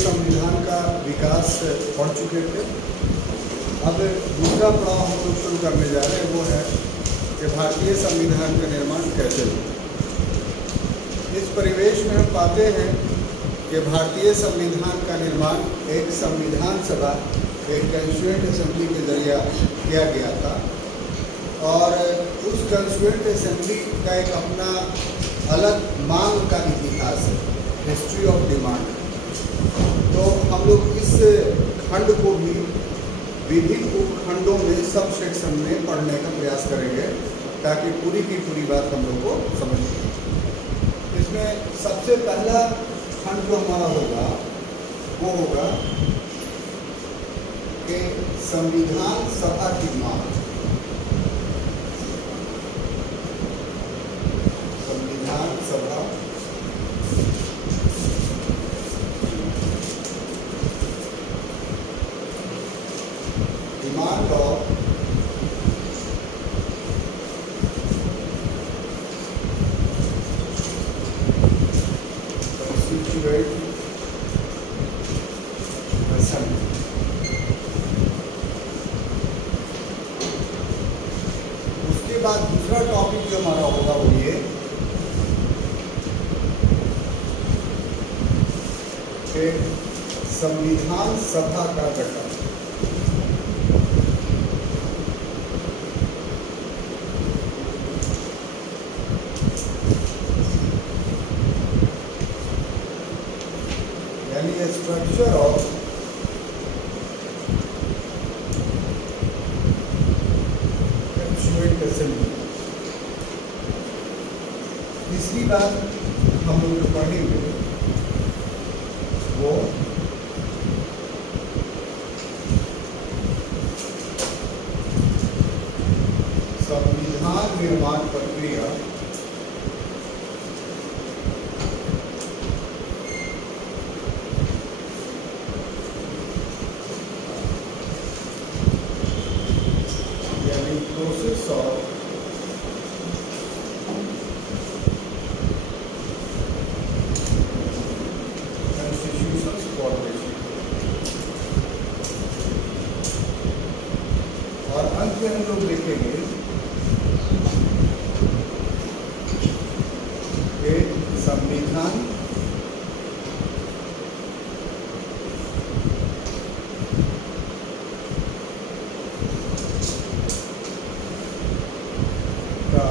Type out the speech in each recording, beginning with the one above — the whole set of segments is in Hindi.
संविधान का विकास पढ़ चुके थे। अब दूसरा पड़ाव हम लोग शुरू करने जा रहे हैं, वो है कि भारतीय संविधान का निर्माण कैसे हुआ। इस परिवेश में हम पाते हैं कि भारतीय संविधान का निर्माण एक संविधान सभा, एक कॉन्स्टिट्यूएंट असेंबली के जरिए किया गया था और उस कॉन्स्टिट्यूएंट असेंबली का एक अपना अलग मांग का इतिहास है, हिस्ट्री ऑफ डिमांड। तो हम लोग इस खंड को भी विभिन्न उपखंडों में सब सेक्शन में पढ़ने का प्रयास करेंगे ताकि पूरी की पूरी बात हम लोग को समझ में। इसमें सबसे पहला खंड जो हमारा होगा वो होगा कि संविधान सभा की मांग। संविधान सभा डिमांड ऑफ कॉन्स्टिट्यूएंट असेंबली। उसके बाद दूसरा टॉपिक जो हमारा होगा वो ये कि संविधान सभा का गठन। यानी स्ट्रक्चर ऑफ कॉन्स्टिट्यूएंट असेंबली। तीसरी बात हम लोग जो पढ़ेंगे वो संविधान निर्माण प्रक्रिया यानी प्रोसेस ऑफ कॉन्स्टिट्यूशन फॉर्मेशन। और अंत में हम लोग देखेंगे कि संविधान का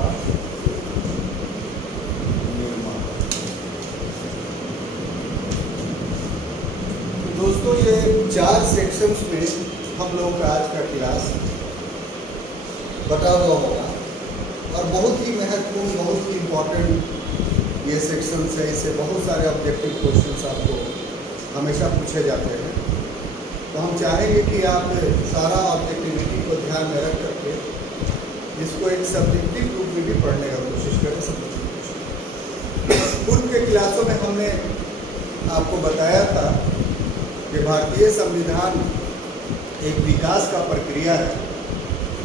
निर्माण। दोस्तों ये 4 सेक्शंस में हम लोग का आज का क्लास बटा हुआ होगा और बहुत ही महत्वपूर्ण, बहुत ही इम्पोर्टेंट ये सेक्शन है। इससे बहुत सारे ऑब्जेक्टिव क्वेश्चंस आपको हमेशा पूछे जाते हैं। तो हम चाहेंगे कि आप सारा ऑब्जेक्टिविटी को ध्यान में रख करके इसको एक सब्जेक्टिव रूप में भी पढ़ने का कोशिश करें। पूर्व के क्लासों में हमने आपको बताया था कि भारतीय संविधान एक विकास का प्रक्रिया है।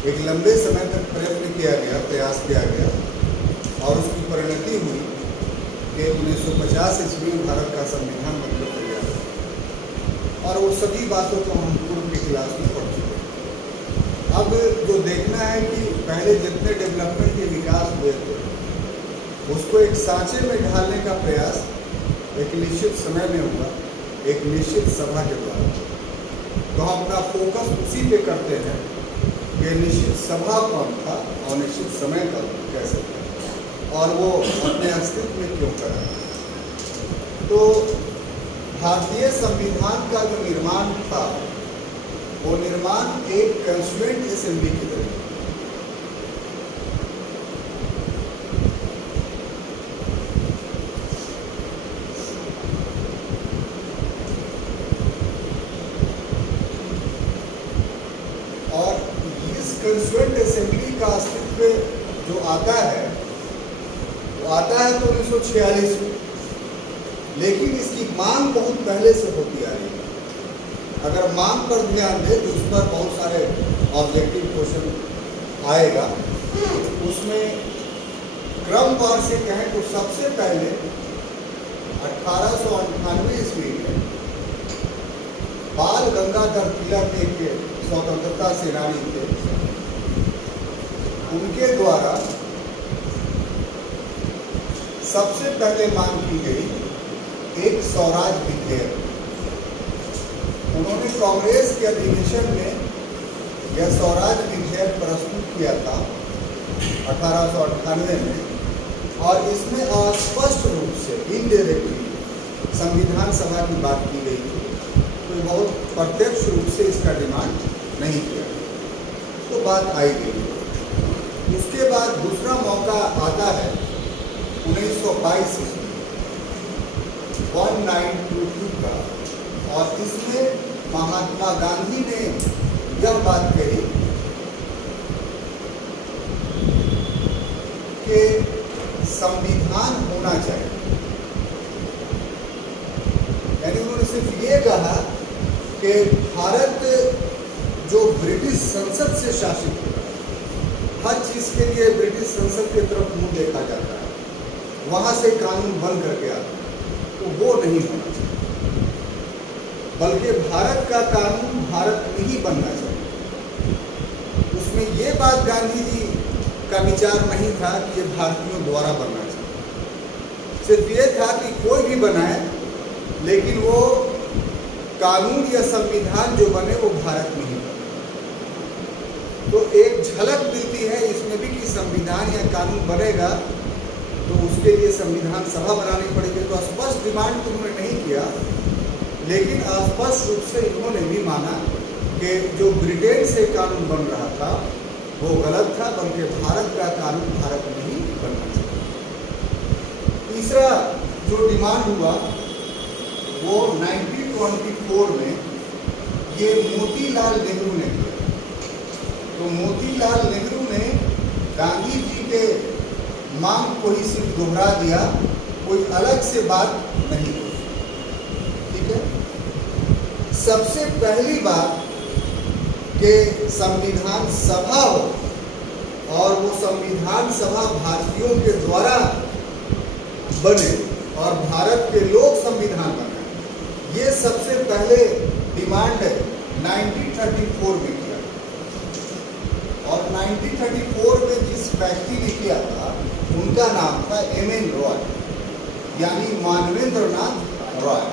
एक लंबे समय तक प्रयत्न किया गया, प्रयास किया गया और उसकी परिणति हुई कि 1950 ईस्वी में भारत का संविधान बनकर तैयार। और वो सभी बातों को हम पूर्व की क्लास में पढ़ चुके हैं। अब जो देखना है कि पहले जितने डेवलपमेंट के विकास हुए थे उसको एक सांचे में ढालने का प्रयास एक निश्चित समय में हुआ, एक निश्चित सभा के द्वारा। तो हम अपना फोकस उसी पे करते हैं कि निश्चित सभा कौन था और निश्चित समय का कैसे था और वो अपने अस्तित्व में क्यों करा। तो भारतीय संविधान का जो निर्माण था वो निर्माण एक कॉन्स्टिट्यूएंट असेंबली की तरह। कॉन्स्टिट्यूएंट असेंबली का अस्तित्व जो आता है वो आता है तो 1946 में, लेकिन इसकी मांग बहुत पहले से होती आ रही है। अगर मांग पर ध्यान दें तो उस पर बहुत सारे ऑब्जेक्टिव क्वेश्चन आएगा। उसमें क्रमवार से कहें तो सबसे पहले 1898 ईस्वी में बाल गंगाधर तिलक एक स्वतंत्रता सेनानी थे, उनके द्वारा सबसे पहले मांग की गई एक स्वराज विधेयक। उन्होंने कांग्रेस के अधिवेशन में यह स्वराज विधेयक प्रस्तुत किया था 1898 में, और इसमें अस्पष्ट रूप से इनडायरेक्टली संविधान सभा की बात की गई थी। कोई बहुत प्रत्यक्ष रूप से इसका डिमांड नहीं किया, तो बात आई गई। उसके बाद दूसरा मौका आता है 1922 में 1922 का, और इसमें महात्मा गांधी ने यह बात कही कि संविधान होना चाहिए। यानी उन्होंने सिर्फ ये कहा कि भारत जो ब्रिटिश संसद से शासित है, हर चीज के लिए ब्रिटिश संसद की तरफ मुंह देखा जाता है, वहां से कानून बन करके आता है, तो वो नहीं होना चाहिए, बल्कि भारत का कानून भारत में ही बनना चाहिए। उसमें ये बात गांधी जी का विचार नहीं था कि ये भारतीयों द्वारा बनना चाहिए, सिर्फ ये था कि कोई भी बनाए, लेकिन वो कानून या संविधान जो बने वो भारत में ही बने। तो एक झलक मिलती है इसमें भी कि संविधान या कानून बनेगा तो उसके लिए संविधान सभा बनानी पड़ेगी। तो स्पष्ट डिमांड तो उन्होंने नहीं किया, लेकिन स्पष्ट रूप से इन्होंने भी माना कि जो ब्रिटेन से कानून बन रहा था वो गलत था, बल्कि भारत का कानून भारत में ही बनना चाहिए। तीसरा जो डिमांड हुआ वो 1924 में ये मोतीलाल नेहरू ने किया। तो मोतीलाल नेहरू ने गांधी जी के मांग को ही सिर्फ दोहरा दिया, कोई अलग से बात नहीं हुई। ठीक है, सबसे पहली बात कि संविधान सभा हो, और वो संविधान सभा भारतीयों के द्वारा बने और भारत के लोग संविधान बनाए, ये सबसे पहले डिमांड 1934 में किया। और 1934 में जिस व्यक्ति ने किया था उनका नाम था एम.एन. रॉय, यानी मानवेंद्र नाथ रॉय।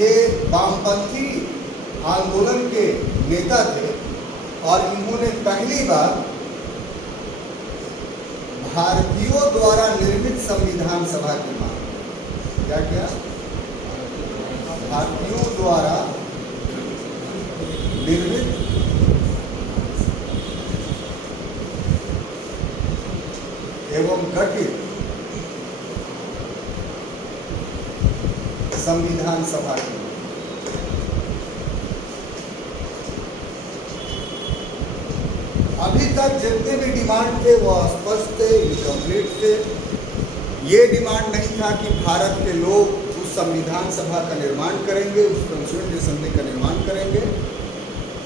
ये वामपंथी आंदोलन के नेता थे, और इन्होंने पहली बार भारतीयों द्वारा निर्मित संविधान सभा की मांग क्या किया? भारतीयों द्वारा निर्मित एवं गठित संविधान सभा की। अभी तक जितने भी डिमांड थे वो अस्पष्ट थे, इनकम्प्लीट थे। ये डिमांड नहीं था कि भारत के लोग उस संविधान सभा का निर्माण करेंगे, उस कॉन्स्टिट्यूएंट असेंबली का निर्माण करेंगे,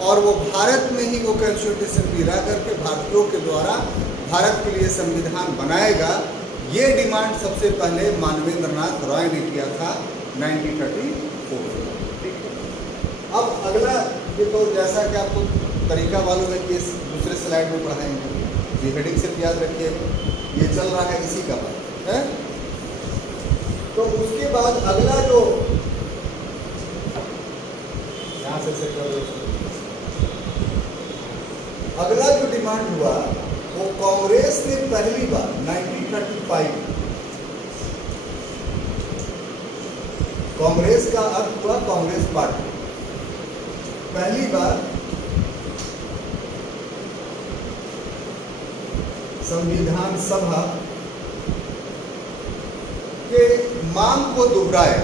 और वो भारत में ही वो कॉन्स्टिट्यूएंट असेंबली रह करके भारतीयों के द्वारा भारत के लिए संविधान बनाएगा। ये डिमांड सबसे पहले मानवेंद्र नाथ रॉय ने किया था 1934। ठीक है, अब अगला ये तो जैसा कि आपको तरीका मालूम है कि इस दूसरे स्लाइड में पढ़ाएंगे, ये हेडिंग से याद रखिए, ये चल रहा है इसी का बात है। तो उसके बाद अगला जो यहाँ से अगला जो डिमांड हुआ वो कांग्रेस ने पहली बार 1935, कांग्रेस का अर्थ हुआ कांग्रेस पार्टी, पहली बार संविधान सभा के मांग को दोहराया।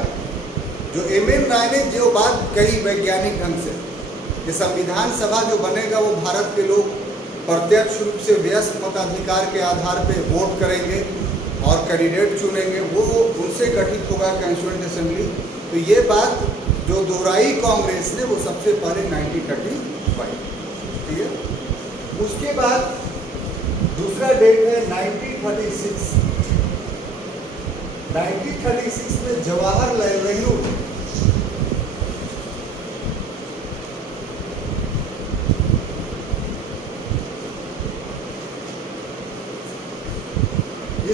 जो एम.एन. राय ने जो बात कही वैज्ञानिक ढंग से कि संविधान सभा जो बनेगा वो भारत के लोग प्रत्यक्ष रूप से व्यस्त मताधिकार के आधार पर वोट करेंगे और कैंडिडेट चुनेंगे, वो उनसे गठित होगा कॉन्स्टिट्यूएंट असेंबली। तो ये बात जो दोहराई कांग्रेस ने वो सबसे पहले 1935। ठीक है, उसके बाद दूसरा डेट है 1936। 1936 में जवाहरलाल नेहरू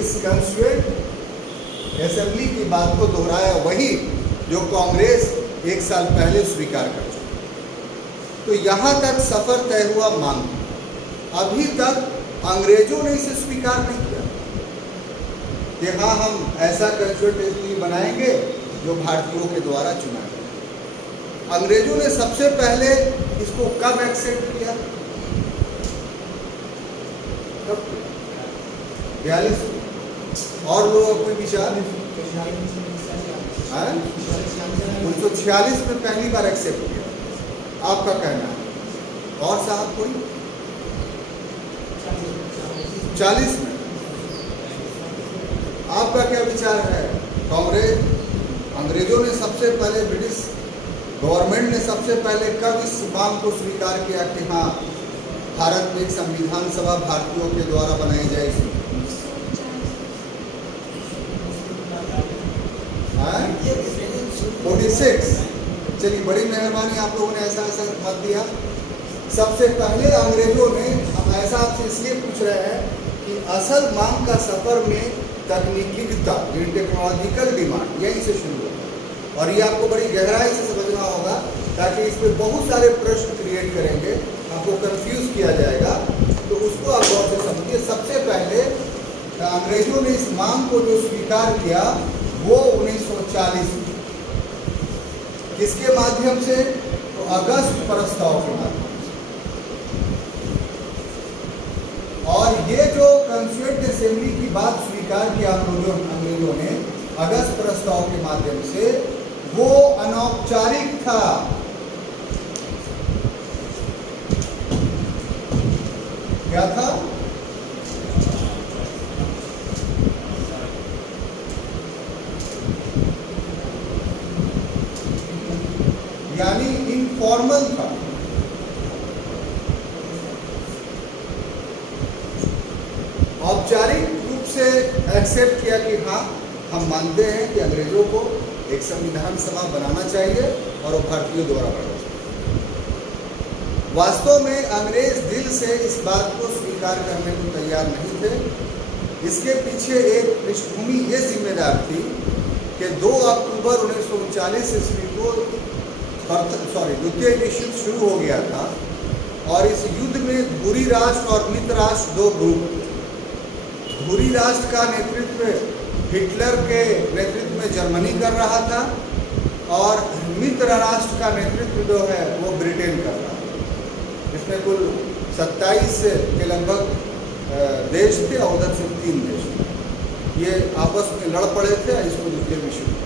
इस कॉन्स्टिट्यूएंट असेंबली की बात को दोहराया, वही जो कांग्रेस एक साल पहले स्वीकार कर चुकी। तो यहाँ तक सफर तय हुआ मांग, अभी तक अंग्रेजों ने इसे स्वीकार नहीं किया कि हाँ हम ऐसा कॉन्स्टिट्यूएंट असेंबली बनाएंगे जो भारतीयों के द्वारा चुना गया। अंग्रेजों ने सबसे पहले इसको कब एक्सेप्ट किया? 42। और लोगों कोई विचार? 1946 में पहली बार एक्सेप्ट किया, आपका कहना है। और साहब कोई? 40 में। आपका क्या विचार है? कांग्रेस, अंग्रेजों ने सबसे पहले, ब्रिटिश गवर्नमेंट ने सबसे पहले कब इस मांग को स्वीकार किया कि हाँ भारत में एक संविधान सभा भारतीयों के द्वारा बनाई जाएगी? 46। चलिए, बड़ी मेहरबानी, आप लोगों ने ऐसा ऐसा मत दिया। सबसे पहले अंग्रेजों ने, हम ऐसा आपसे इसलिए पूछ रहे हैं कि असल मांग का सफर में तकनीकीता, टेक्नोलॉजिकल डिमांड यहीं से शुरू होगा, और ये आपको बड़ी गहराई से समझना होगा, ताकि इसमें बहुत सारे प्रश्न क्रिएट करेंगे, आपको कंफ्यूज किया जाएगा, तो उसको आप गौर से समझिए। सबसे पहले अंग्रेजों ने इस मांग को जो स्वीकार किया वो 1940 में, किसके माध्यम से? तो अगस्त प्रस्ताव के माध्यम से। और ये जो कॉन्स्टिट्यूएंट असेंबली की बात स्वीकार किया अंग्रेजों ने अगस्त प्रस्ताव के माध्यम से, वो अनौपचारिक था। क्या था? यानी इनफॉर्मल था। औपचारिक रूप से एक्सेप्ट किया कि हाँ हम मानते हैं कि अंग्रेजों को एक संविधान सभा बनाना चाहिए और वो भारतीयों द्वारा बनाना चाहिए। वास्तव में अंग्रेज दिल से इस बात को स्वीकार करने को तैयार नहीं थे। इसके पीछे एक पृष्ठभूमि ये जिम्मेदार थी कि 2 अक्टूबर 1939 ईस्वी को द्वितीय विश्व युद्ध शुरू हो गया था, और इस युद्ध में धुरी राष्ट्र और मित्र राष्ट्र 2 ग्रुप थे। धुरी राष्ट्र का नेतृत्व हिटलर के नेतृत्व में जर्मनी कर रहा था, और मित्र राष्ट्र का नेतृत्व जो है वो ब्रिटेन कर रहा था। इसमें कुल 27 के लगभग देश थे, और उधर से 3 देश थे। ये आपस में लड़ पड़े थे, इसको द्वितीय विश्व युद्ध।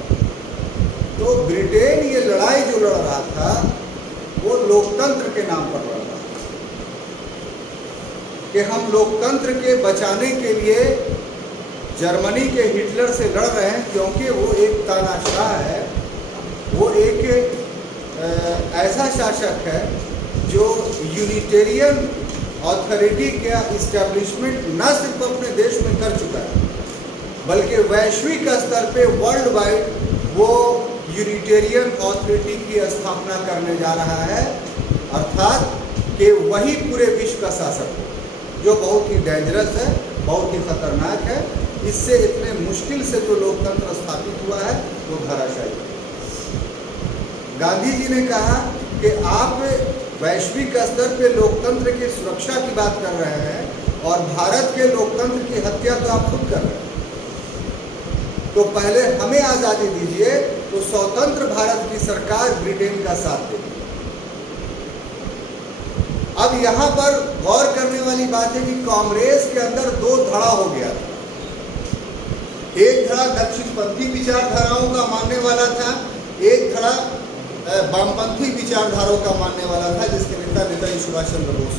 तो ब्रिटेन ये लड़ाई जो लड़ रहा था वो लोकतंत्र के नाम पर लड़ रहा था, कि हम लोकतंत्र के बचाने के लिए जर्मनी के हिटलर से लड़ रहे हैं, क्योंकि वो एक तानाशाह है, वो एक ऐसा शासक है जो यूनिटेरियन अथॉरिटी का इस्टेब्लिशमेंट न सिर्फ अपने देश में कर चुका है, बल्कि वैश्विक स्तर पे वर्ल्ड वाइड वो यूनिटेरियन अथॉरिटी की स्थापना करने जा रहा है, अर्थात कि वही पूरे विश्व का शासक है, जो बहुत ही डेंजरस है, बहुत ही खतरनाक है। इससे इतने मुश्किल से जो लोकतंत्र स्थापित हुआ है वो धराशायी है। गांधी जी ने कहा कि आप वैश्विक स्तर पे लोकतंत्र की सुरक्षा की बात कर रहे हैं, और भारत के लोकतंत्र की हत्या तो आप खुद कर रहे हैं। तो पहले हमें आज़ादी दीजिए, तो स्वतंत्र भारत की सरकार ब्रिटेन का साथ देगी। अब यहाँ पर गौर करने वाली बात है कि कांग्रेस के अंदर 2 धड़ा हो गया था। एक धड़ा दक्षिणपंथी विचारधाराओं का मानने वाला था, एक धड़ा वामपंथी विचारधाराओं का मानने वाला था, जिसके नेता नेताजी सुभाष चंद्र बोस।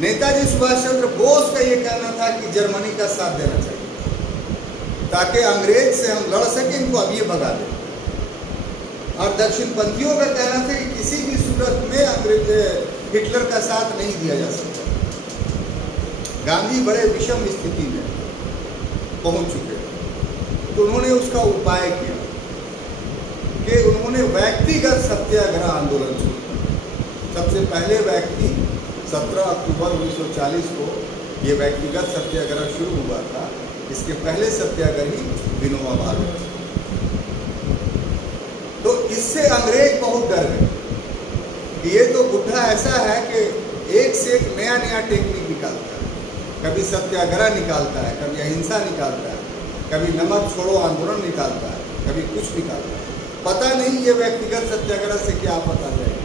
नेताजी सुभाष चंद्र बोस का ये कहना था कि जर्मनी का साथ देना चाहिए, ताकि अंग्रेज से हम लड़ सकें, इनको अब ये भगा दें। और दक्षिणपंथियों का कहना था कि किसी भी सूरत में अंग्रेज हिटलर का साथ नहीं दिया जा सकता। गांधी बड़े विषम स्थिति में पहुंच चुके, तो उन्होंने उसका उपाय किया कि उन्होंने व्यक्तिगत सत्याग्रह आंदोलन शुरू किया। सबसे पहले व्यक्ति 17 अक्टूबर 1940 को ये व्यक्तिगत सत्याग्रह शुरू हुआ था। इसके पहले सत्याग्रही विनोबा भावे थे। तो इससे अंग्रेज बहुत डर गए कि ये तो बुढ़ा ऐसा है कि एक से एक नया नया टेक्निक निकालता है। कभी सत्याग्रह निकालता है, कभी अहिंसा निकालता है, कभी नमक छोड़ो आंदोलन निकालता है, कभी कुछ निकालता है। पता नहीं ये व्यक्तिगत सत्याग्रह से क्या पता जाएगा।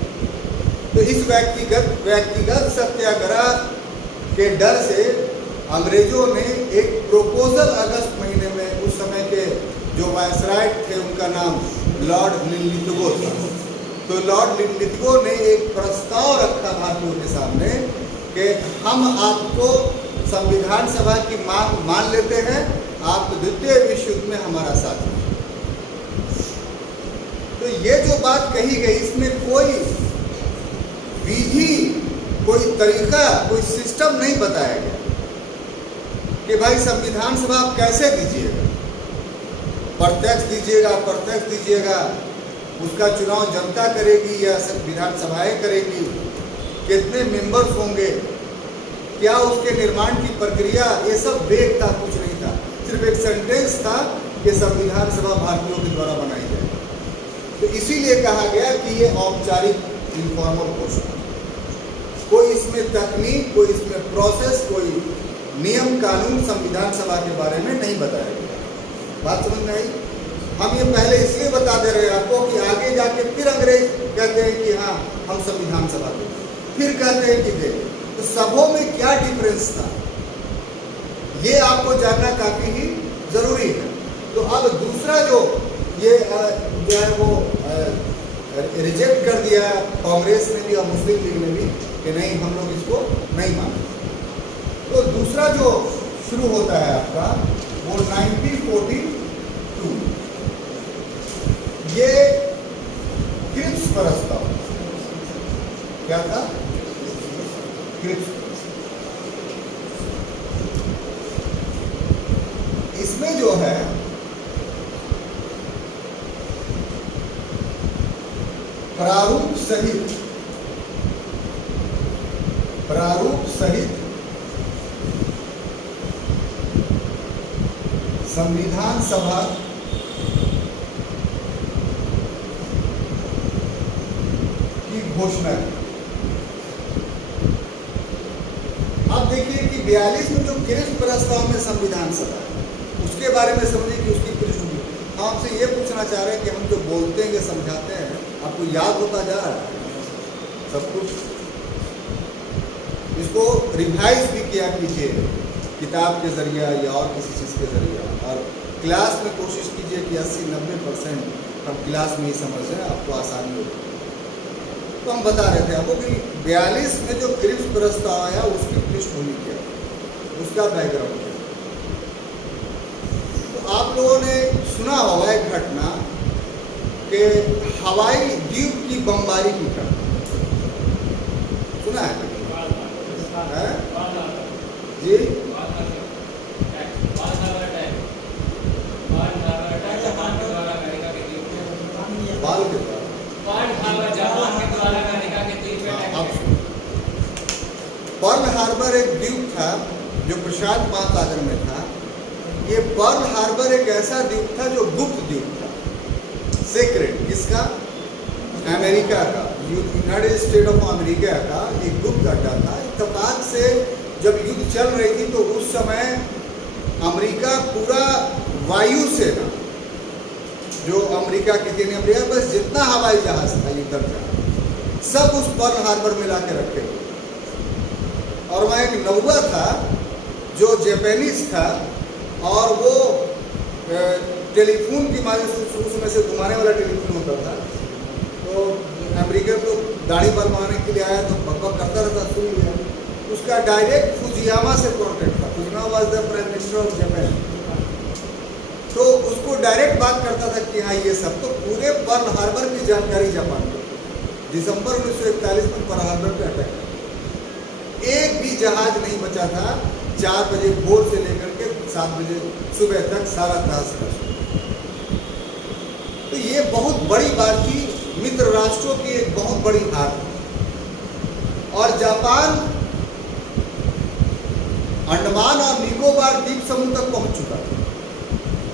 तो इस व्यक्तिगत सत्याग्रह के डर से अंग्रेजों ने एक प्रपोजल अगस्त महीने में, उस समय के जो वायसराय थे उनका नाम लॉर्ड लिनलिथगो था, तो लॉर्ड लिनलिथगो ने एक प्रस्ताव रखा भारतीयों के सामने कि हम आपको संविधान सभा की मांग मान लेते हैं, आप द्वितीय विश्व युद्ध में हमारा साथ दें। तो ये जो बात कही गई, इसमें कोई विधि, कोई तरीका, कोई सिस्टम नहीं बताया गया कि भाई संविधान सभा आप कैसे दीजिएगा, प्रत्यक्ष दीजिएगा, अप्रत्यक्ष दीजिएगा, उसका चुनाव जनता करेगी या विधान सभाएं करेगी, कितने मेंबर्स होंगे, क्या उसके निर्माण की प्रक्रिया, ये सब वेग था, कुछ नहीं था। सिर्फ एक सेंटेंस था कि संविधान सभा भारतीयों के द्वारा बनाई जाए। तो इसीलिए कहा गया कि ये औपचारिक इनफॉर्मल क्वेश्चन, कोई इसमें तकनीक, कोई इसमें प्रोसेस, कोई नियम कानून संविधान सभा के बारे में नहीं बताया गया। बात समझ में आई? हम ये पहले इसलिए बता दे रहे हैं आपको कि आगे जाके फिर अंग्रेज कहते हैं कि हाँ हम संविधान सभा दें, फिर कहते हैं कि दें। तो सबों में क्या डिफरेंस था, ये आपको जानना काफी ही जरूरी है। तो अब दूसरा जो ये जो है वो रिजेक्ट कर दिया कांग्रेस ने भी और मुस्लिम लीग ने भी कि नहीं हम लोग इसको नहीं मानते। तो दूसरा जो शुरू होता है आपका वो 1942, ये क्रिप्स प्रस्ताव। क्या था? क्रिप्स। इसमें जो है प्रारूप सहित संविधान सभा की घोषणा की। अब देखिए कि 42 में जो क्रिप्स प्रस्ताव में संविधान सभा है, उसके बारे में समझिए कि उसकी पृष्ठभूमि। हम आपसे ये पूछना चाह रहे हैं कि हम जो बोलते हैं, समझाते हैं, आपको याद होता जा रहा है सब कुछ? इसको रिवाइज भी किया कीजिए किताब के जरिए या और किसी चीज़ के जरिए, और क्लास में कोशिश कीजिए कि 80-90% हम क्लास में ही समझ जाए, आपको आसानी होगी। तो हम बता रहे थे आपको कि 42 में जो क्रिप्स प्रस्ताव आया उसकी पृष्ठभूमि क्या, उसका बैकग्राउंड क्या। तो आप लोगों ने सुना होगा एक घटना कि हवाई द्वीप की बमबारी की घटना, सुना है जी? बाल के पर्ल हार्बर एक द्वीप था जो प्रशांत महासागर में था। ये पर्ल हार्बर एक ऐसा द्वीप था जो गुप्त द्वीप था, सीक्रेट। किसका? अमेरिका का, यूनाइटेड स्टेट ऑफ अमेरिका का एक गुप्त अड्डा था। इत्तेफाक से जब युद्ध चल रही थी तो उस समय अमेरिका पूरा वायु सेना, जो अमेरिका की थी, अमेरिका बस जितना हवाई जहाज था युद्ध जहाज, सब उस पर्ल हार्बर में ला के रखे हुए। और वहाँ एक नौवा था जो जापानीज था, और वो टेलीफोन की माध्यम से, उस समय से घुमाने वाला टेलीफोन होता था। तो अमेरिकन तो दाढ़ी बनवाने के लिए आया तो बकबक करता रहता, सुन लिया। उसका डायरेक्ट फुजियामा से कॉन्टेक्ट था। Fujiyama was the prime minister of Japan. तो उसको डायरेक्ट बात करता था कि हाँ ये सब। तो पूरे पर्ल हार्बर की जानकारी जापान को, दिसंबर 1941 में पर्ल हार्बर पे अटैक किया, एक भी जहाज नहीं बचा था। 4 बजे भोर से लेकर के 7 बजे सुबह तक सारा तहस नहस। तो ये बहुत बड़ी बात थी, मित्र राष्ट्रों की एक बहुत बड़ी हार। और जापान अंडमान और निकोबार द्वीप समूह तक पहुंच चुका था,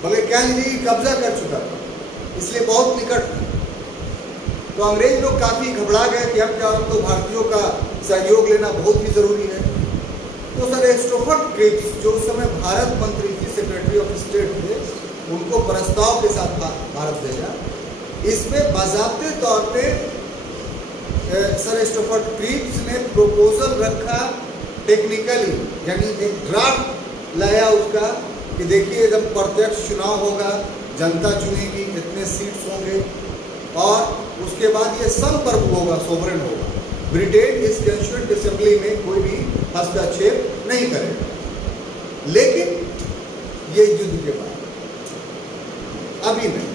बल्कि कह लीजिए कब्जा कर चुका था, इसलिए बहुत निकट था। तो अंग्रेज लोग काफ़ी घबरा गए कि अब क्या, अब तो भारतीयों का सहयोग लेना बहुत ही ज़रूरी है। तो सर स्टोफर्ड क्रिप्स जो उस समय भारत मंत्री थी, सेक्रेटरी ऑफ स्टेट थे, उनको प्रस्ताव के साथ भारत भेजा। इसमें बाज़ाब्ते तौर पे सर स्टोफर्ड क्रिप्स ने प्रपोजल रखा टेक्निकली, यानी एक ड्राफ्ट लाया उसका कि देखिए जब प्रत्यक्ष चुनाव होगा, जनता चुनेगी, इतने सीट्स होंगे और उसके बाद ये संप्रभु होगा, सोवरेन होगा। ब्रिटेन इस कॉन्स्टिट्यूएंट असेंबली में कोई भी हस्तक्षेप नहीं करेगा। लेकिन ये युद्ध के बाद अभी नहीं,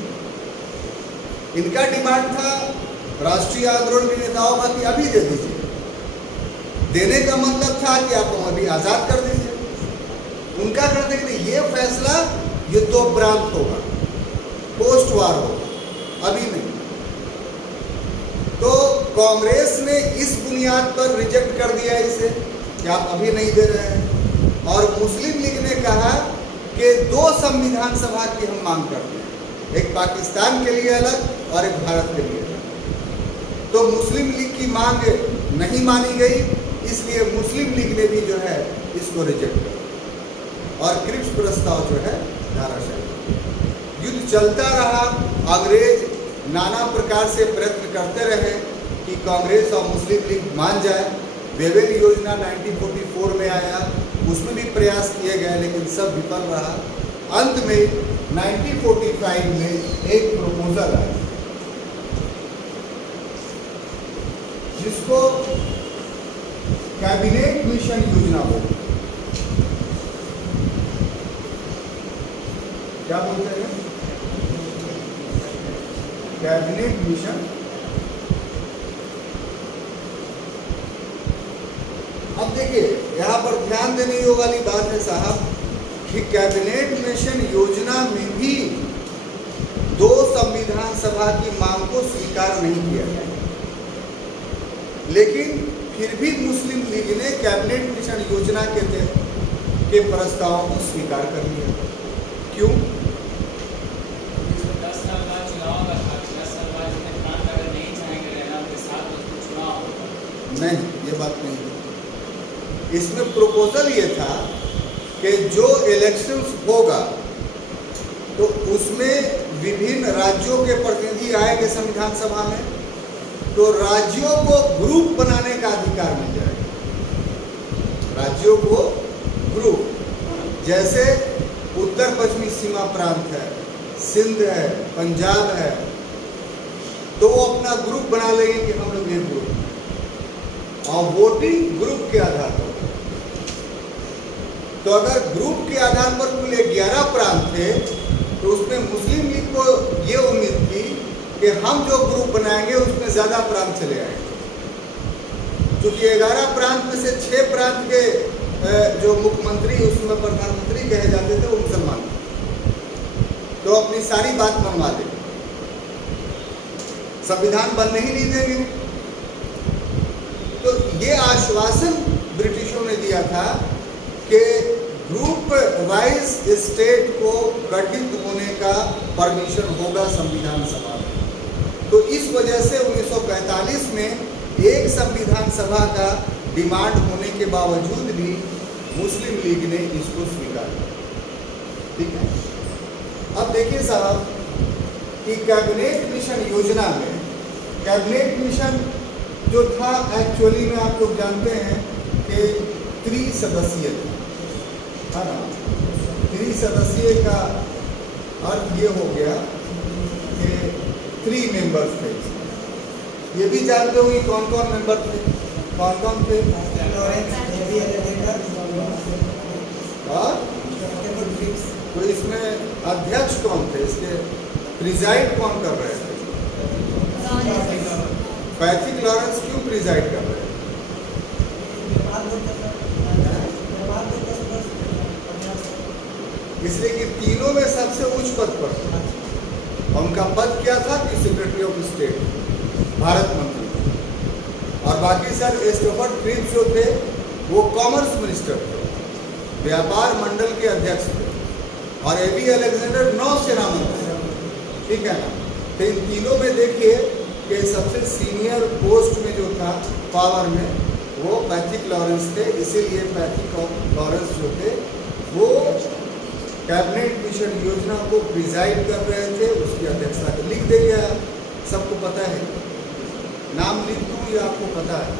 इनका डिमांड था राष्ट्रीय आंदोलन के नेताओं का कि अभी दे दीजिए। देने का मतलब था कि आप अभी आज़ाद कर दीजिए। उनका कहते हैं कि ये फैसला युद्धोपरांत होगा, पोस्ट वार होगा, अभी नहीं। तो कांग्रेस ने इस बुनियाद पर रिजेक्ट कर दिया इसे कि आप अभी नहीं दे रहे हैं, और मुस्लिम लीग ने कहा कि 2 संविधान सभा की हम मांग करते हैं, एक पाकिस्तान के लिए अलग और एक भारत के लिए अलग। तो मुस्लिम लीग की मांग नहीं मानी गई, इसलिए मुस्लिम लीग ने भी जो है इसको रिजेक्ट किया और क्रिप्स प्रस्ताव जो है धराशायी। युद्ध चलता रहा, अंग्रेज नाना प्रकार से प्रयत्न करते रहे कि कांग्रेस और मुस्लिम लीग मान जाए। वेवेल योजना 1944 में आया, उसमें भी प्रयास किए गए लेकिन सब विफल रहा। अंत में 1945 में एक प्रपोजल आया जिसको कैबिनेट मिशन योजना बोलते हैं। क्या बोलते हैं? Cabinet mission. अब देखिए यहाँ पर ध्यान देने योग्य वाली बात है साहब कि कैबिनेट मिशन योजना में भी 2 संविधान सभा की मांग को स्वीकार नहीं किया गया, लेकिन फिर भी मुस्लिम लीग ने कैबिनेट मिशन योजना के प्रस्तावों को स्वीकार कर लिया। क्यों? नहीं, ये बात नहीं है। इसमें प्रपोजल ये था कि जो इलेक्शंस होगा तो उसमें विभिन्न राज्यों के प्रतिनिधि आएंगे संविधान सभा में, तो राज्यों को ग्रुप बनाने का अधिकार मिल जाएगा। राज्यों को ग्रुप, जैसे उत्तर पश्चिमी सीमा प्रांत है, सिंध है, पंजाब है, तो वो अपना ग्रुप बना लेंगे कि हम लोग ये ग्रुप, और वोटिंग ग्रुप के आधार पर। तो अगर ग्रुप के आधार पर कुल 11 प्रांत थे तो उसमें मुस्लिम लीग को ये उम्मीद थी कि हम जो ग्रुप बनाएंगे उसमें ज़्यादा प्रांत चले आएंगे, क्योंकि 11 प्रांत में से 6 प्रांत के जो मुख्यमंत्री उसमें प्रधानमंत्री कहे जाते थे वो मुसलमान थे, तो अपनी सारी बात मनवा देंगे, संविधान बनने ही नहीं देंगे। तो ये आश्वासन ब्रिटिशों ने दिया था कि ग्रुप वाइज स्टेट को गठित होने का परमिशन होगा संविधान सभा में। तो इस वजह से 1945 में एक संविधान सभा का डिमांड होने के बावजूद भी मुस्लिम लीग ने इसको स्वीकार किया। ठीक है, अब देखिए साहब कि कैबिनेट मिशन योजना में, कैबिनेट मिशन जो था एक्चुअली में आप लोग जानते हैं कि 3 सदस्यीय था ना। 3 सदस्यीय का अर्थ ये हो गया कि 3 मेंबर्स थे। ये भी जानते हो कि कौन कौन मेंबर थे, कौन कौन थे? और तो इसमें अध्यक्ष कौन थे, इसके प्रिजाइड कौन कर रहे थे? पैथिक लॉरेंस क्यों प्रिजाइड कर रहे हैं? इसलिए कि तीनों में सबसे उच्च पद पर थे, और उनका पद क्या था कि सेक्रेटरी ऑफ स्टेट, भारत मंत्री, और बाकी सर स्टोफर्ड क्रिप्स जो थे वो कॉमर्स मिनिस्टर थे। व्यापार मंडल के अध्यक्ष थे और एबी अलेक्जेंडर नौसेना मंत्री, ठीक है ना। तो इन तीनों में देखिए कि सबसे सीनियर पोस्ट में जो था पावर में वो पैट्रिक लॉरेंस थे, इसीलिए पैट्रिक लॉरेंस जो थे वो कैबिनेट मिशन योजना को प्रिजाइड कर रहे थे, उसकी अध्यक्षता कर। लिख देंगे, सबको पता है, नाम लिख दूँ या आपको पता है?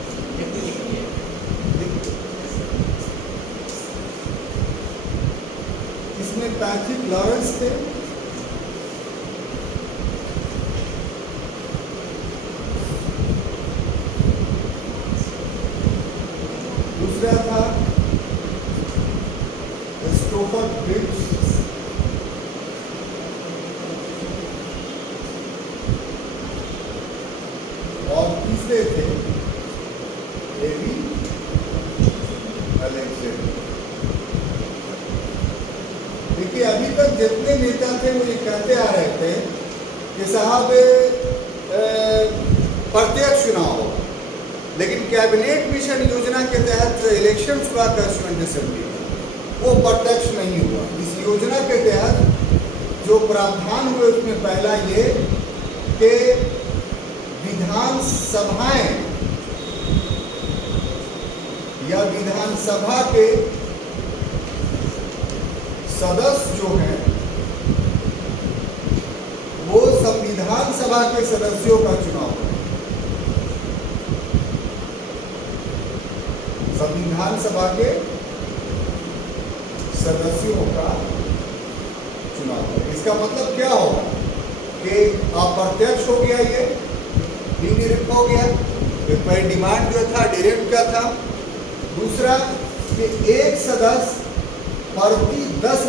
इसमें पैट्रिक लॉरेंस थे, दूसरा था स्टोफर ब्रिग्स, और तीसरे थे एबी अलेक्जेंडर। देखिए अभी तक जितने नेता थे वो ये कहते आ रहे थे कि साहब प्रत्यक्ष चुनाव हो, लेकिन कैबिनेट मिशन योजना के तहत जो इलेक्शन हुआ कंस्टिट्यूएंट असेंबली वो प्रत्यक्ष नहीं हुआ। इस योजना के तहत जो प्रावधान हुए उसमें पहला ये कि विधानसभाएं या विधानसभा के सदस्य जो हैं वो संविधान सभा के सदस्यों का चुनाव करें। संविधान सभा के सदस्यों का चुनाव करें। इसका मतलब क्या होगा कि अप्रत्यक्ष हो गया, ये इनडायरेक्ट हो गया। पहली डिमांड जो था डायरेक्ट क्या था। दूसरा कि एक सदस्य प्रति 10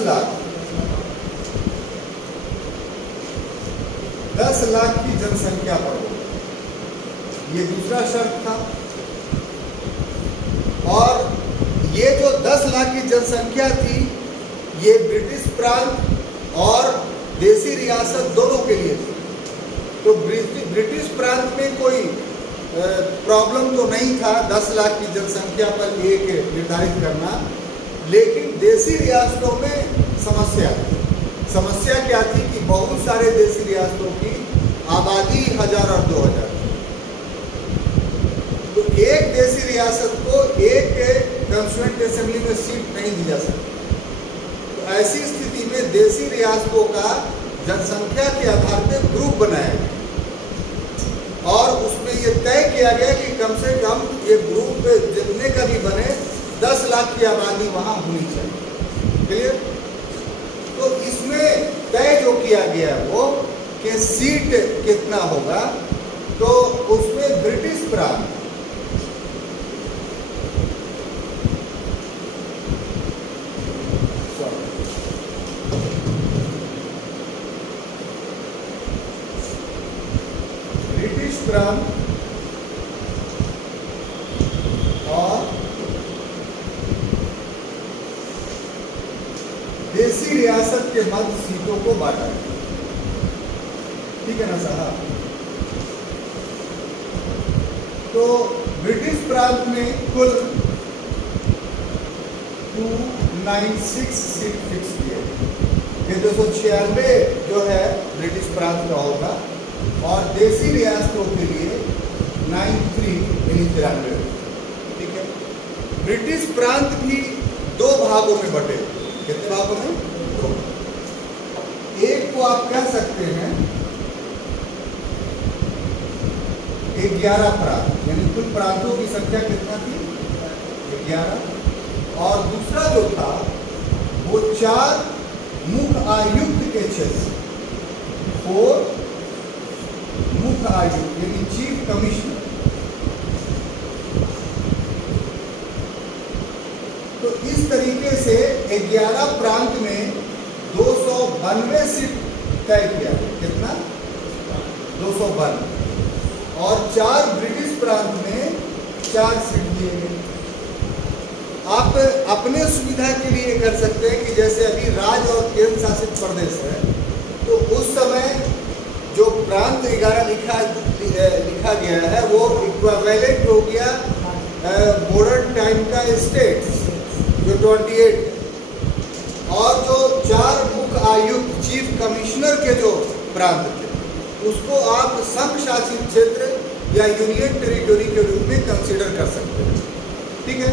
लाख की जनसंख्या पर हो, ये दूसरा शर्त था। और ये जो 10 लाख की जनसंख्या थी ये ब्रिटिश प्रांत और देसी रियासत दोनों के लिए थी। तो ब्रिटिश प्रांत में कोई प्रॉब्लम तो नहीं था 10 लाख की जनसंख्या पर एक निर्धारित करना, लेकिन देसी रियासतों में समस्या क्या थी कि बहुत सारे देसी रियासतों की आबादी 1000 और 2000, तो एक देसी रियासत को एक कंस्टिट्यूएंट असेंबली में सीट नहीं दी जा सकती। तो ऐसी स्थिति में देसी रियासतों का जनसंख्या के आधार पर ग्रुप बनाया गया और उसमें ये तय किया गया कि कम से कम ये ग्रुप जितने का भी बने 10 लाख की आबादी वहां होनी चाहिए। क्लियर? तो इसमें तय जो किया गया वो कि सीट कितना होगा, तो उसमें ब्रिटिश प्रांत और देसी रियासत के मध्य सीटों को बांटा। ठीक है ना साहब? तो ब्रिटिश प्रांत में कुल 296 सीट फिक्स किए। ये 296 जो है ब्रिटिश प्रांत का होगा और देसी रियासतों के लिए 93 यानी 93। ठीक है। ब्रिटिश प्रांत भी 2 भागों में बटे। कितने भागों में? 2। एक को आप कह सकते हैं 11 प्रांत, यानी कुल प्रांतों की संख्या कितना थी? 11। और दूसरा जो था वो 4 मुख्य आयुक्त के क्षेत्र, 4 मुख्य आयुक्त यानी चीफ कमिश्नर। तो इस तरीके से 11 प्रांत में 292 सीट तय किया। कितना? 292। और 4 ब्रिटिश प्रांत में 4 सीट दिए गए। आप अपने सुविधा के लिए कर सकते हैं कि जैसे अभी राज्य और केंद्र शासित प्रदेश है, तो उस समय जो प्रांत 11 लिखा गया है वो इक्विवेलेंट हो गया मॉडर्न टाइम का स्टेट जो 28 और जो 4 मुख्य आयुक्त चीफ कमिश्नर के जो प्रांत थे उसको आप संघ शासित क्षेत्र या यूनियन टेरिटोरी के रूप में कंसीडर कर सकते हैं। ठीक है,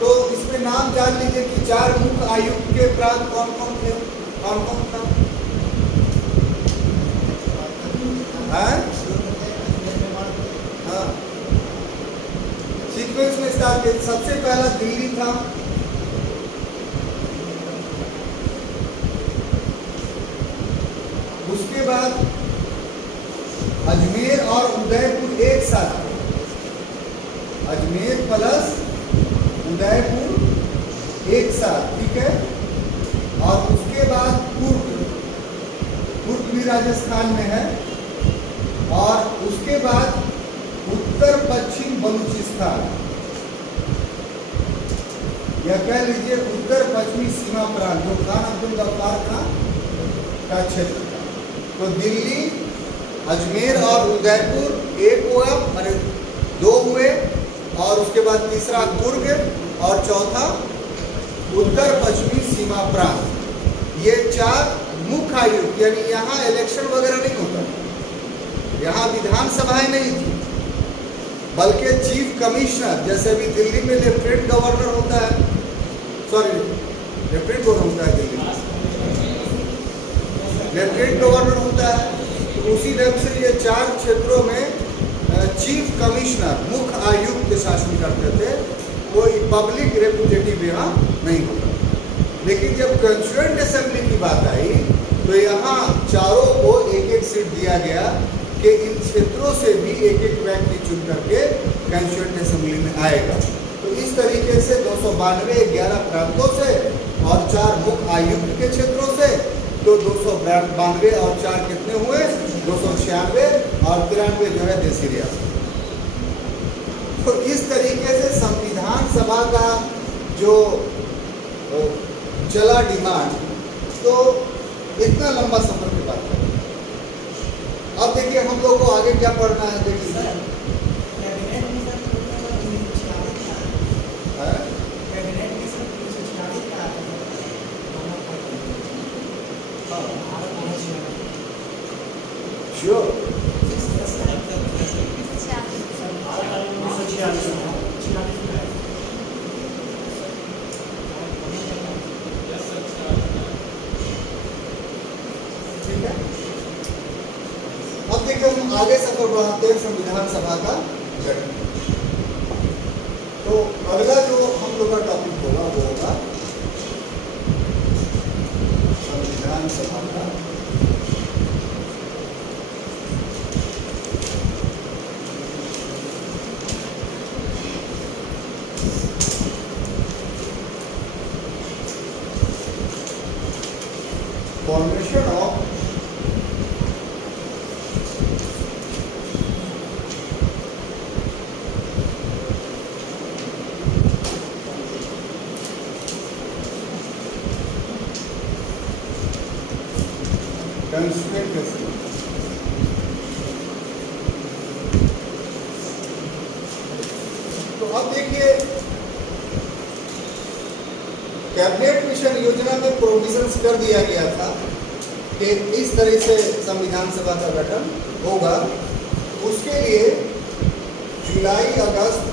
तो इसमें नाम जान लीजिए कि 4 मुख्य आयुक्त के प्रांत कौन कौन थे, कौन कौन था? हाँ, सीक्वेंस में स्टार्ट किया। सबसे पहला दिल्ली था, उसके बाद अजमेर और उदयपुर एक साथ, अजमेर प्लस उदयपुर एक साथ। ठीक है, और उसके बाद कुर्ग भी राजस्थान में है, और उसके बाद उत्तर पश्चिम बलूचिस्तान, या कह लीजिए उत्तर पश्चिमी सीमा प्रांत जो खान अब्दुल गफ्फार का क्षेत्र था। तो दिल्ली, अजमेर और उदयपुर एक हुआ, माने 2 हुए, और उसके बाद तीसरा कुर्ग और चौथा उत्तर पश्चिमी सीमा प्रांत। ये 4 मुख्य आयुक्त, यानी यहाँ इलेक्शन वगैरह नहीं होता, यहाँ विधानसभाएं नहीं थी, बल्कि चीफ कमिश्नर, जैसे भी दिल्ली में लेफ्टिनेंट गवर्नर होता है, सॉरी लेफ्टिनेंट गवर्नर होता है दिल्ली में, लेफ्टिनेंट गवर्नर होता है, तो उसी ढंग से ये 4 क्षेत्रों में चीफ कमिश्नर मुख्य आयुक्त शासन करते थे। कोई पब्लिक रिप्रेजेंटेटिव यहाँ नहीं होता। लेकिन जब कंस्टिट्यूएंट असेंबली की बात आई तो यहाँ चारों को एक एक सीट दिया गया कि इन क्षेत्रों से भी एक एक व्यक्ति चुन करके कंस्टिट्यूएंट असेंबली में आएगा। तो इस तरीके से 292 11 प्रांतों से और 4 मुख्य आयुक्त के क्षेत्रों से, तो 292 और 4 कितने हुए? 296, और 93 जो है देसी रियासत। तो इस तरीके से संविधान सभा का जो चला डिमांड, तो इतना लंबा सफर की बात है। अब देखिए हम लोग को आगे क्या पढ़ना है। देखिए श्योर, ठीक है। अब देखिए हम आगे सफर बढ़ाते हैं संविधान सभा का गठन। तो अगला जो हम लोग का टॉपिक होगा वो होगा संविधान सभा का फॉर्मेशन ऑफ कंस्टिट्यूएंट असेंबली। तो अब देखिए कैबिनेट मिशन योजना में प्रोविजंस कर दिया गया था कि इस तरह से संविधान सभा का गठन होगा। उसके लिए जुलाई अगस्त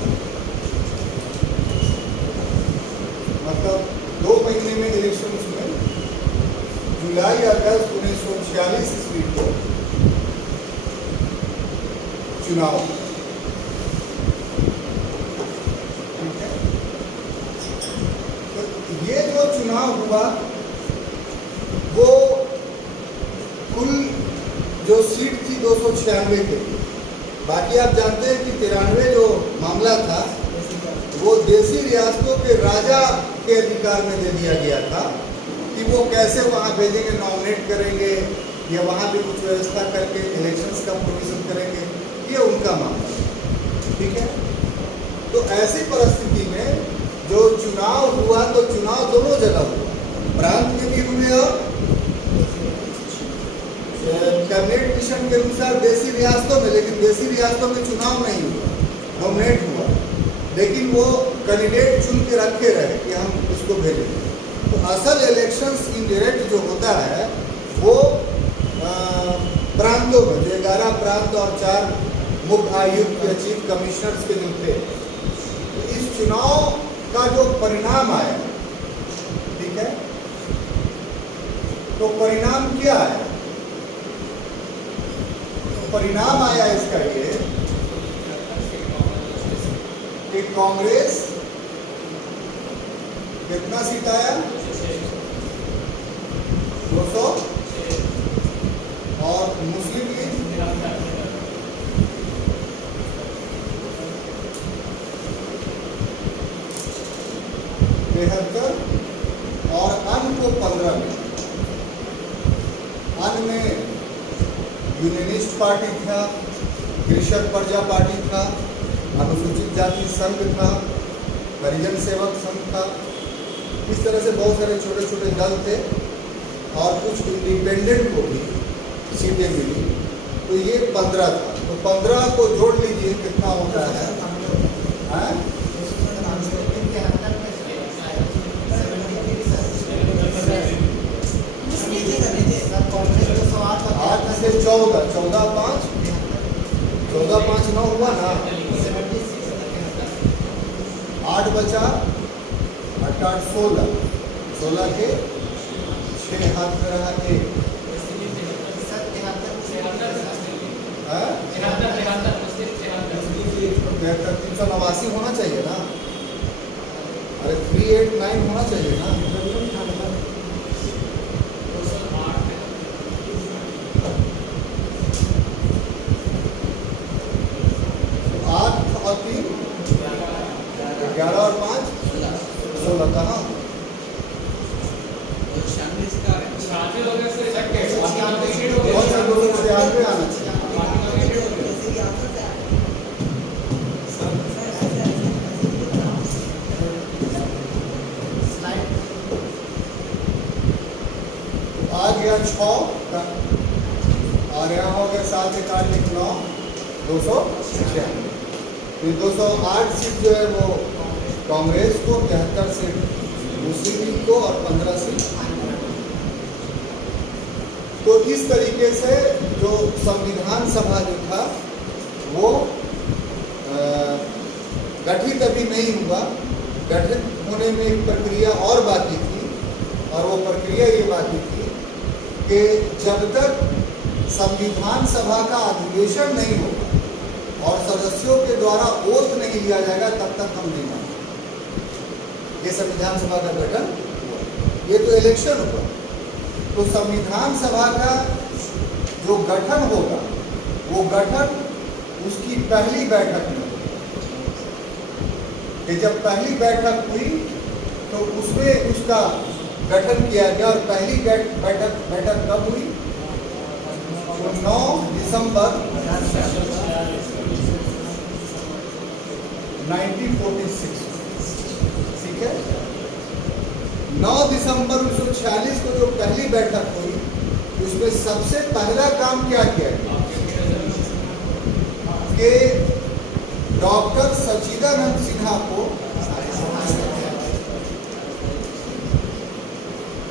मतलब 2 महीने में इलेक्शन में जुलाई अगस्त 1946 ईस्वी को चुनाव, ठीक है। तो ये जो चुनाव हुआ वो कुल जो सीट थी 296 के, बाकी आप जानते हैं कि 93 जो मामला था वो देसी रियासतों के राजा के अधिकार में दे दिया गया था कि वो कैसे वहाँ भेजेंगे, नॉमिनेट करेंगे या वहाँ भी कुछ व्यवस्था करके इलेक्शंस का प्रोविजन करेंगे, ये उनका मामला है, ठीक है। तो ऐसी परिस्थिति में जो चुनाव हुआ तो चुनाव दोनों जगह हुआ, प्रांत में भी हुए और कैबिनेट मिशन के अनुसार देसी रियासतों में, लेकिन देसी रियासतों में चुनाव नहीं हुआ, नॉमिनेट हुआ, लेकिन वो कैंडिडेट चुन के रखे रहे कि हम इसको भेजेंगे। तो असल इलेक्शंस इनडायरेक्ट जो होता है वो प्रांतों में, जो 11 प्रांत और 4 मुख्य आयुक्त या चीफ कमिश्नर्स के जो थे, तो इस चुनाव का जो परिणाम आया, ठीक है, तो परिणाम क्या है? तो परिणाम आया इसका ये कि कांग्रेस कितना सीट आया? 200, और मुस्लिम लीग 73 और अन्य को 15 में। अन्य में यूनियनिस्ट पार्टी था, कृषक प्रजा पार्टी था, अनुसूचित जाति संघ था, परिजन सेवक संघ था। इस तरह से बहुत सारे छोटे छोटे दल थे और कुछ इंडिपेंडेंट को भी सीटें मिली। तो ये 15 था। तो 15 को जोड़ लीजिए कितना होता है? आठ से 14, 14 5 9 हुआ ना। 8 बचा, 8 8 16, 16 के 6 हाथ में रहा 1। 389 होना चाहिए ना। अरे 389 होना चाहिए ना। 8 और 3 11 और 5 16 कहाँ? आना चाहिए। आ गया 6 और यहाँ हो गया 7 1 8 1 9 296। फिर 208 सीट जो है वो कांग्रेस को, 73 सीट मुस्लिम लीग को और 15 सीट। तो इस तरीके से जो संविधान सभा जो था वो गठित अभी नहीं हुआ। गठित होने में एक प्रक्रिया और बाकी थी, और वो प्रक्रिया ये बाकी थी कि जब तक संविधान सभा का अधिवेशन नहीं होगा और सदस्यों के द्वारा ओथ नहीं लिया जाएगा, तब तक हम नहीं मानेंगे ये संविधान सभा का गठन हुआ। ये तो इलेक्शन हुआ। तो संविधान सभा का जो गठन होगा, वो गठन उसकी पहली बैठक में, कि जब पहली बैठक हुई तो उसमें उसका गठन किया गया। और पहली बैठक कब हुई? तो 9 दिसंबर 1946, ठीक है। 9 दिसंबर 1946 को जो पहली बैठक हुई, उसमें सबसे पहला काम क्या किया गया कि डॉक्टर सच्चिदानंद सिन्हा को,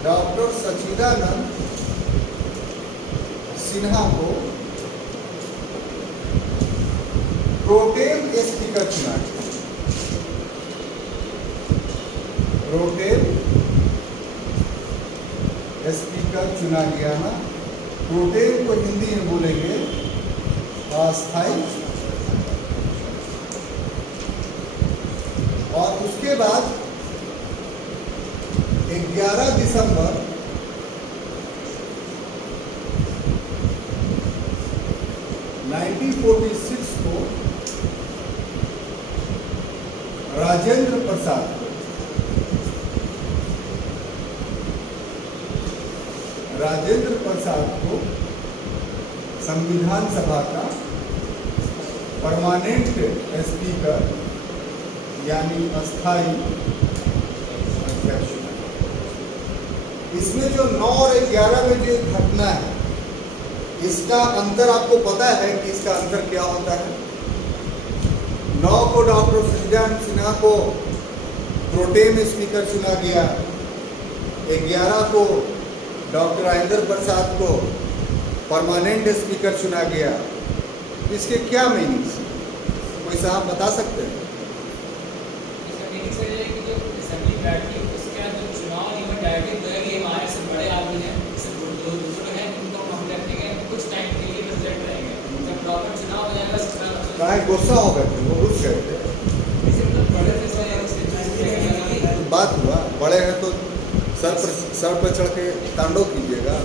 डॉक्टर सच्चिदानंद सिन्हा को प्रोटेम स्पीकर चुना गया। प्रोटेम स्पीकर चुना गया ना। प्रोटेम को हिंदी में बोलेंगे अस्थायी। और उसके बाद 11 दिसंबर 1946 को राजेंद्र प्रसाद को संविधान सभा का परमानेंट स्पीकर यानी अस्थायी अध्यक्ष। इसमें जो 9 और 11 में जो घटना है, इसका अंतर आपको पता है कि इसका अंतर क्या होता है? 9 को डॉक्टर सच्चिदानंद सिन्हा को प्रोटेम स्पीकर चुना गया 11 को डॉक्टर राजेंद्र प्रसाद को परमानेंट स्पीकर चुना गया, इसके क्या मीनिंग्स कोई साहब बता सकते हैं? गुस्सा हो गए थे, वो रुक गए थे। बात हुआ, बड़े हैं तो सर पर चढ़ के तांडव कीजिएगा,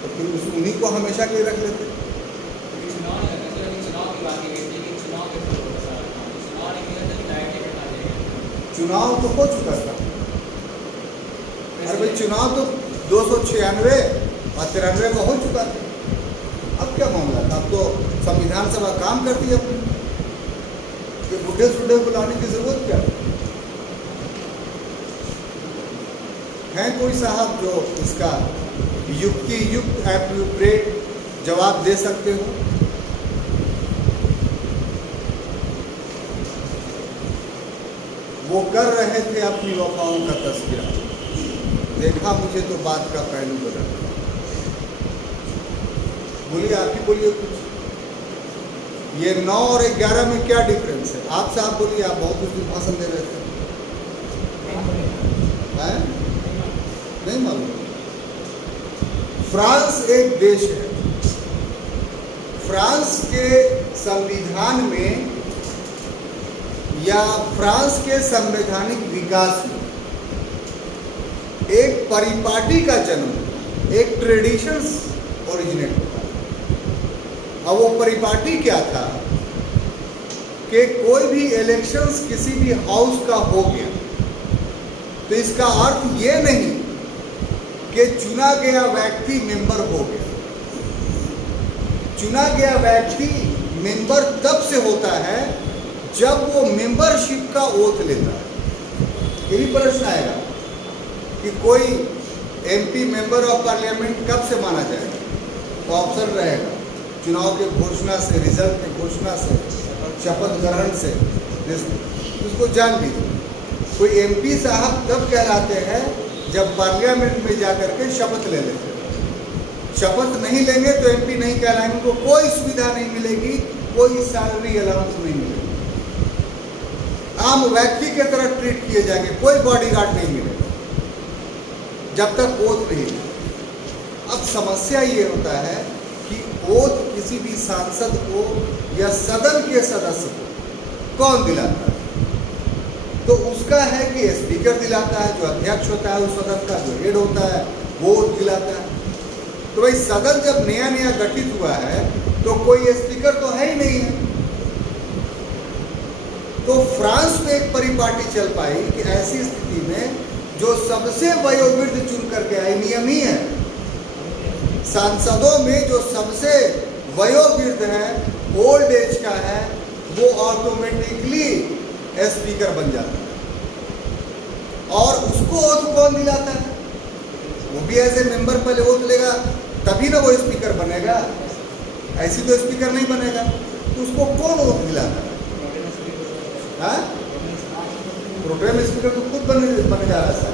तो फिर उन्हीं को हमेशा के लिए रख लेते। चुनाव तो हो चुका था। अरे भाई चुनाव तो 296 और 93 का हो चुका था। अब क्या मामला था? अब तो संविधान सभा काम करती है अपनी, ये बुढ़े सुढ़े को लाने की जरूरत क्या है? कोई साहब जो इसका युक्ति युक्त एप्रोप्रिएट जवाब दे सकते हो? वो कर रहे थे अपनी वफाओं का तस्करा, देखा मुझे तो बात का पहलू बदल। बोलिए, आप ही बोलिए कुछ। ये 9 और 11 में क्या डिफरेंस है? आप साहब बोलिए, आप बहुत कुछ भाषण दे रहे थे। नहीं मालूम। फ्रांस एक देश है, फ्रांस के संविधान में या फ्रांस के संवैधानिक विकास में एक परिपाटी का जन्म, एक ट्रेडिशंस ओरिजिनेट होता है। अब वो परिपाटी क्या था कि कोई भी इलेक्शंस किसी भी हाउस का हो गया तो इसका अर्थ ये नहीं कि चुना गया व्यक्ति मेंबर हो गया। चुना गया व्यक्ति मेंबर तब से होता है जब वो मेंबरशिप का ओथ लेता है। यही प्रश्न आएगा कि कोई एमपी मेंबर ऑफ पार्लियामेंट कब से माना जाएगा? तो ऑप्शन रहेगा चुनाव के घोषणा से, रिजल्ट के घोषणा से, शपथ ग्रहण से। उसको जान लीजिए, कोई एमपी साहब तब कहलाते हैं जब पार्लियामेंट में जाकर के शपथ ले लेते हैं। शपथ नहीं लेंगे तो एमपी नहीं कहलाएंगे, उनको कोई सुविधा नहीं मिलेगी, कोई सैलरी अलाउंस नहीं मिलेगी, आम व्यक्ति के तरह ट्रीट किए जाएंगे, कोई बॉडीगार्ड नहीं मिलेगा जब तक ओथ नहीं मिले। अब समस्या ये होता है कि ओथ किसी भी सांसद को या सदन के सदस्य को कौन दिलाता है? तो उसका है कि स्पीकर दिलाता है, जो अध्यक्ष होता है उस सदन का, जो हेड होता है वो दिलाता है। तो भाई सदन जब नया नया गठित हुआ है तो कोई स्पीकर तो है ही नहीं है। तो फ्रांस में एक परिपाटी चल पाई कि ऐसी स्थिति में जो सबसे वयोवृद्ध चुन करके आए, नियम ही है, सांसदों में जो सबसे वयोवृद्ध है, ओल्ड एज का है, वो ऑटोमेटिकली स्पीकर बन जाता है। और उसको ओथ कौन दिलाता है? वो भी एज ए मेंबर पहले ओथ लेगा, तभी ना वो स्पीकर बनेगा। ऐसी तो स्पीकर नहीं बनेगा। तो उसको कौन ओथ दिलाता है? प्रोग्राम स्पीकर तो खुद बने जा रहा है सर।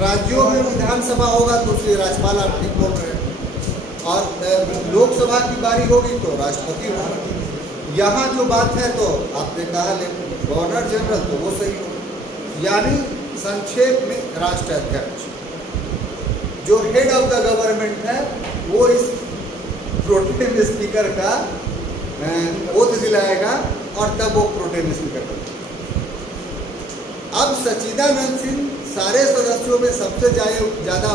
राज्यों में विधानसभा होगा तो उसके राज्यपाल, आप ठीक बोल रहे हैं, और लोकसभा की बारी होगी तो राष्ट्रपति होगा। यहाँ जो बात है तो आपने कहा गवर्नर जनरल, तो वो सही हो, यानी संक्षेप में राष्ट्राध्यक्ष जो हेड ऑफ द गवर्नमेंट है वो इस प्रोटेम स्पीकर का ओथ दिलाएगा और तब वो प्रोटेम स्पीकर बनेगा। अब सच्चिदानंद सिंह सारे सदस्यों में सबसे ज़्यादा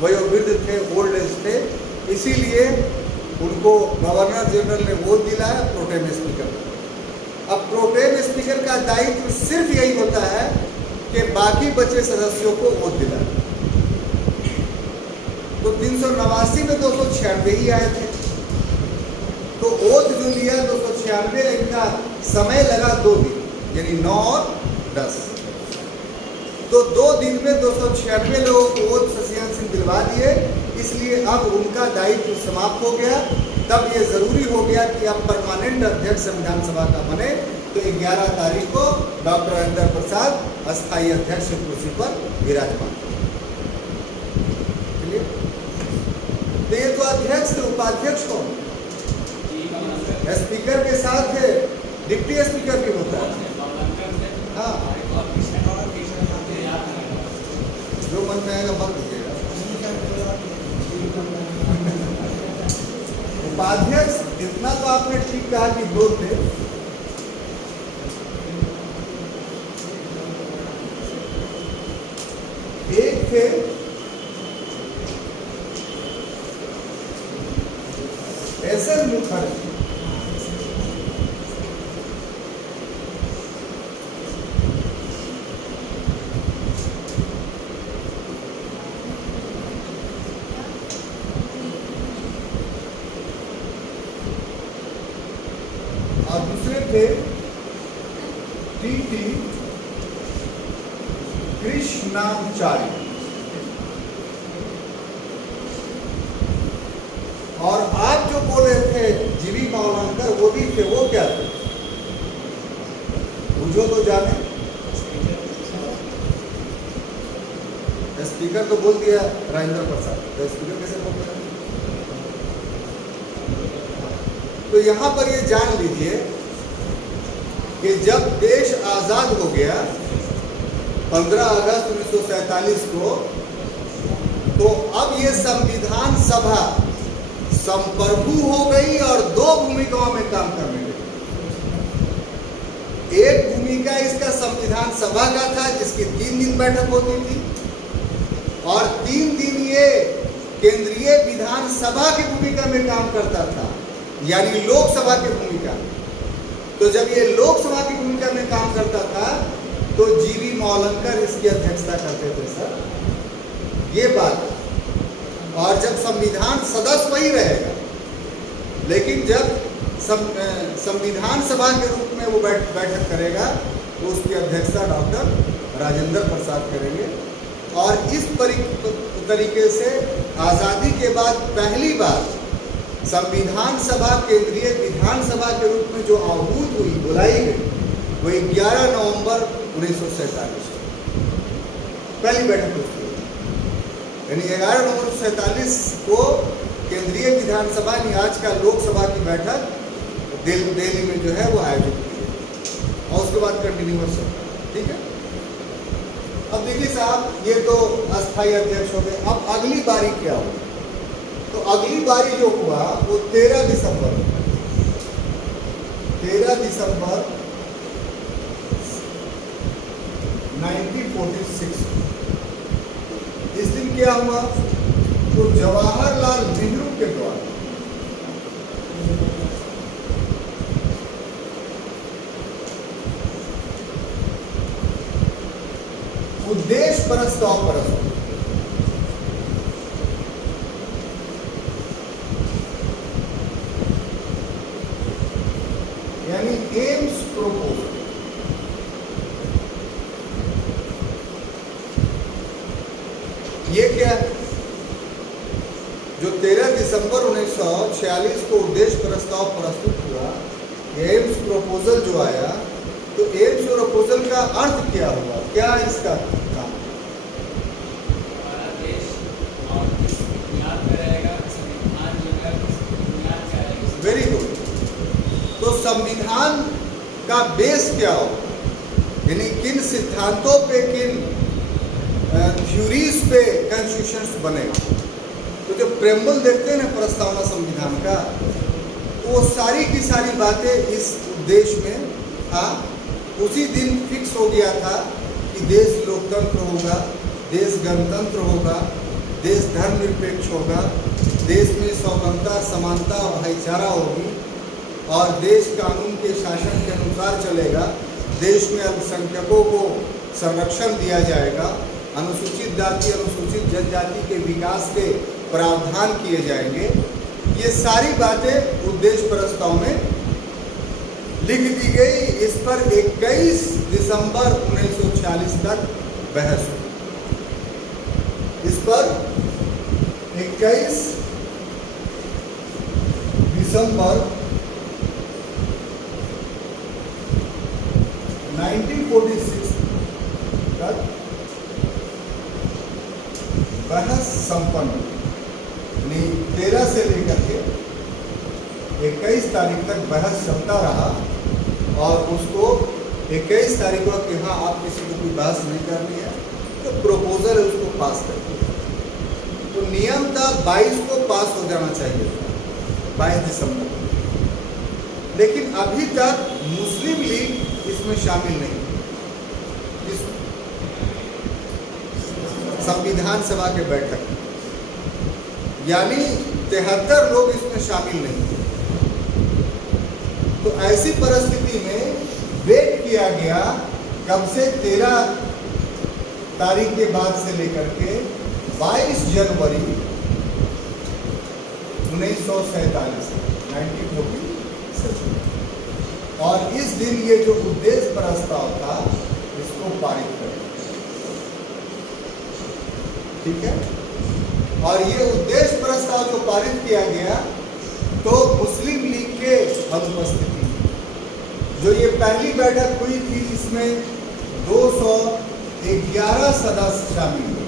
वयोवृद्ध थे, ओल्ड एज थे, इसीलिए उनको गवर्नर जनरल ने वोट दिलाया, प्रोटेम स्पीकर। अब प्रोटेम स्पीकर का दायित्व सिर्फ यही होता है कि बाकी बचे सदस्यों को वोट दिलाना। तो 389 में 296 ही आए थे, तो ओथ जो लिया 296, इनका समय लगा 2 दिन, यानी 9 और 10। तो 2 दिन में 296 लोगों को ओथ शशिकांत सिंह दिलवा दिए। इसलिए अब उनका दायित्व समाप्त हो गया। तब ये जरूरी हो गया कि अब परमानेंट अध्यक्ष संविधान सभा का बने। तो 11 तारीख को डॉक्टर राजेंद्र प्रसाद अस्थायी अध्यक्ष की कुर्सी पर विराजमान। चलिए, तो ये तो अध्यक्ष थे। उपाध्यक्ष कौन? स्पीकर के साथ है डिप्टी स्पीकर भी होता है। हाँ, जो मन में आएगा मत दीजिएगा। उपाध्यक्ष इतना तो आपने ठीक कहा कि 2 थे। एक थे एस.एन. मुखर्जी, और दूसरे थे टी.टी. कृष्णाचार्य। और आप जो बोले थे जीवी मावलंकर, वो भी थे। वो क्या थे? बुझो तो जाने। स्पीकर तो बोल दिया राजेंद्र प्रसाद, तो स्पीकर कैसे बोल रहे हैं? तो यहां पर ये जान लीजिए कि जब देश आजाद हो गया 15 अगस्त 1947 को, तो अब ये संविधान सभा संप्रभु हो गई और 2 भूमिकाओं में काम करने लगी। एक भूमिका इसका संविधान सभा का था, जिसकी 3 दिन बैठक होती थी, और 3 दिन ये केंद्रीय विधानसभा की भूमिका में काम करता था, यानी लोकसभा की भूमिका। तो जब ये लोकसभा की भूमिका में काम करता था तो जीवी मावलंकर इसकी अध्यक्षता करते थे सर, ये बात। और जब संविधान सदस्य वही रहेगा, लेकिन जब संविधान सभा के रूप में वो बैठक करेगा तो उसकी अध्यक्षता डॉक्टर राजेंद्र प्रसाद करेंगे। और इस तरीके से आज़ादी के बाद पहली बार संविधान सभा केंद्रीय विधानसभा के रूप में जो आहूत हुई, बुलाई गई, वो 11 नवंबर 1947 पहली बैठक हुई। यानी 11 नवंबर 1947 को केंद्रीय विधानसभा यानी आज का लोकसभा की बैठक दिल्ली में जो है वो आयोजित की, और उसके बाद कंटिन्यूअस है। ठीक है, अब देखिए साहब, ये तो अस्थायी अध्यक्ष हो गए। अब अगली बारी क्या होगी? तो अगली बारी जो हुआ वो 13 दिसंबर 1946। इस दिन क्या हुआ? तो जवाहरलाल नेहरू के द्वारा उद्देश्य प्रस्ताव प्रस्तुत, यानी एम्स प्रपोजल। ये क्या है? जो 13 दिसंबर 1946 को उद्देश्य प्रस्ताव प्रस्तुत हुआ, एम्स प्रपोजल जो आया, तो एम्स प्रपोजल का अर्थ क्या हुआ? क्या इसका काम? Very good. तो संविधान का बेस क्या होगा, यानी किन सिद्धांतों पे, किन थ्योरीज पे कॉन्स्टिट्यूशन बनेगा? तो जो प्रेम्बल देखते हैं ना प्रस्तावना संविधान का, तो वो सारी की सारी बातें इस उद्देश्य में था। उसी दिन फिक्स हो गया था कि देश लोकतंत्र होगा, देश गणतंत्र होगा, देश धर्मनिरपेक्ष होगा, देश में सौगंधता, समानता और भाईचारा होगी, और देश कानून के शासन के अनुसार चलेगा। देश में अल्पसंख्यकों को संरक्षण दिया जाएगा, अनुसूचित जाति अनुसूचित जनजाति के विकास के प्रावधान किए जाएंगे। ये सारी बातें उद्देश्य प्रस्ताव में लिख दी गई। इस पर 21 दिसंबर 1946 तक बहस हुई। इस पर 21 दिसंबर 1946 तक बहस संपन्न, 13 से लेकर के 21 तारीख तक बहस चलता रहा और उसको 21 तारीख को कि हाँ आप किसी को कोई बहस नहीं करनी है तो प्रपोजल है उसको पास कर दिया। तो नियम था 22 को पास हो जाना चाहिए था, 22 दिसंबर। लेकिन अभी तक मुस्लिम लीग इसमें शामिल नहीं, इस संविधान सभा के बैठक में, यानी 73 लोग इसमें शामिल नहीं थे। तो ऐसी परिस्थिति में वेट किया गया कब से 13 तारीख के बाद से लेकर के 22 जनवरी 1947 और इस दिन ये जो उद्देश्य प्रस्ताव था इसको पारित करें, ठीक है। और ये उद्देश्य प्रस्ताव जो पारित किया गया तो मुस्लिम लीग के अनुपस्थिति जो ये पहली बैठक हुई थी इसमें 211 सदस्य शामिल हुए।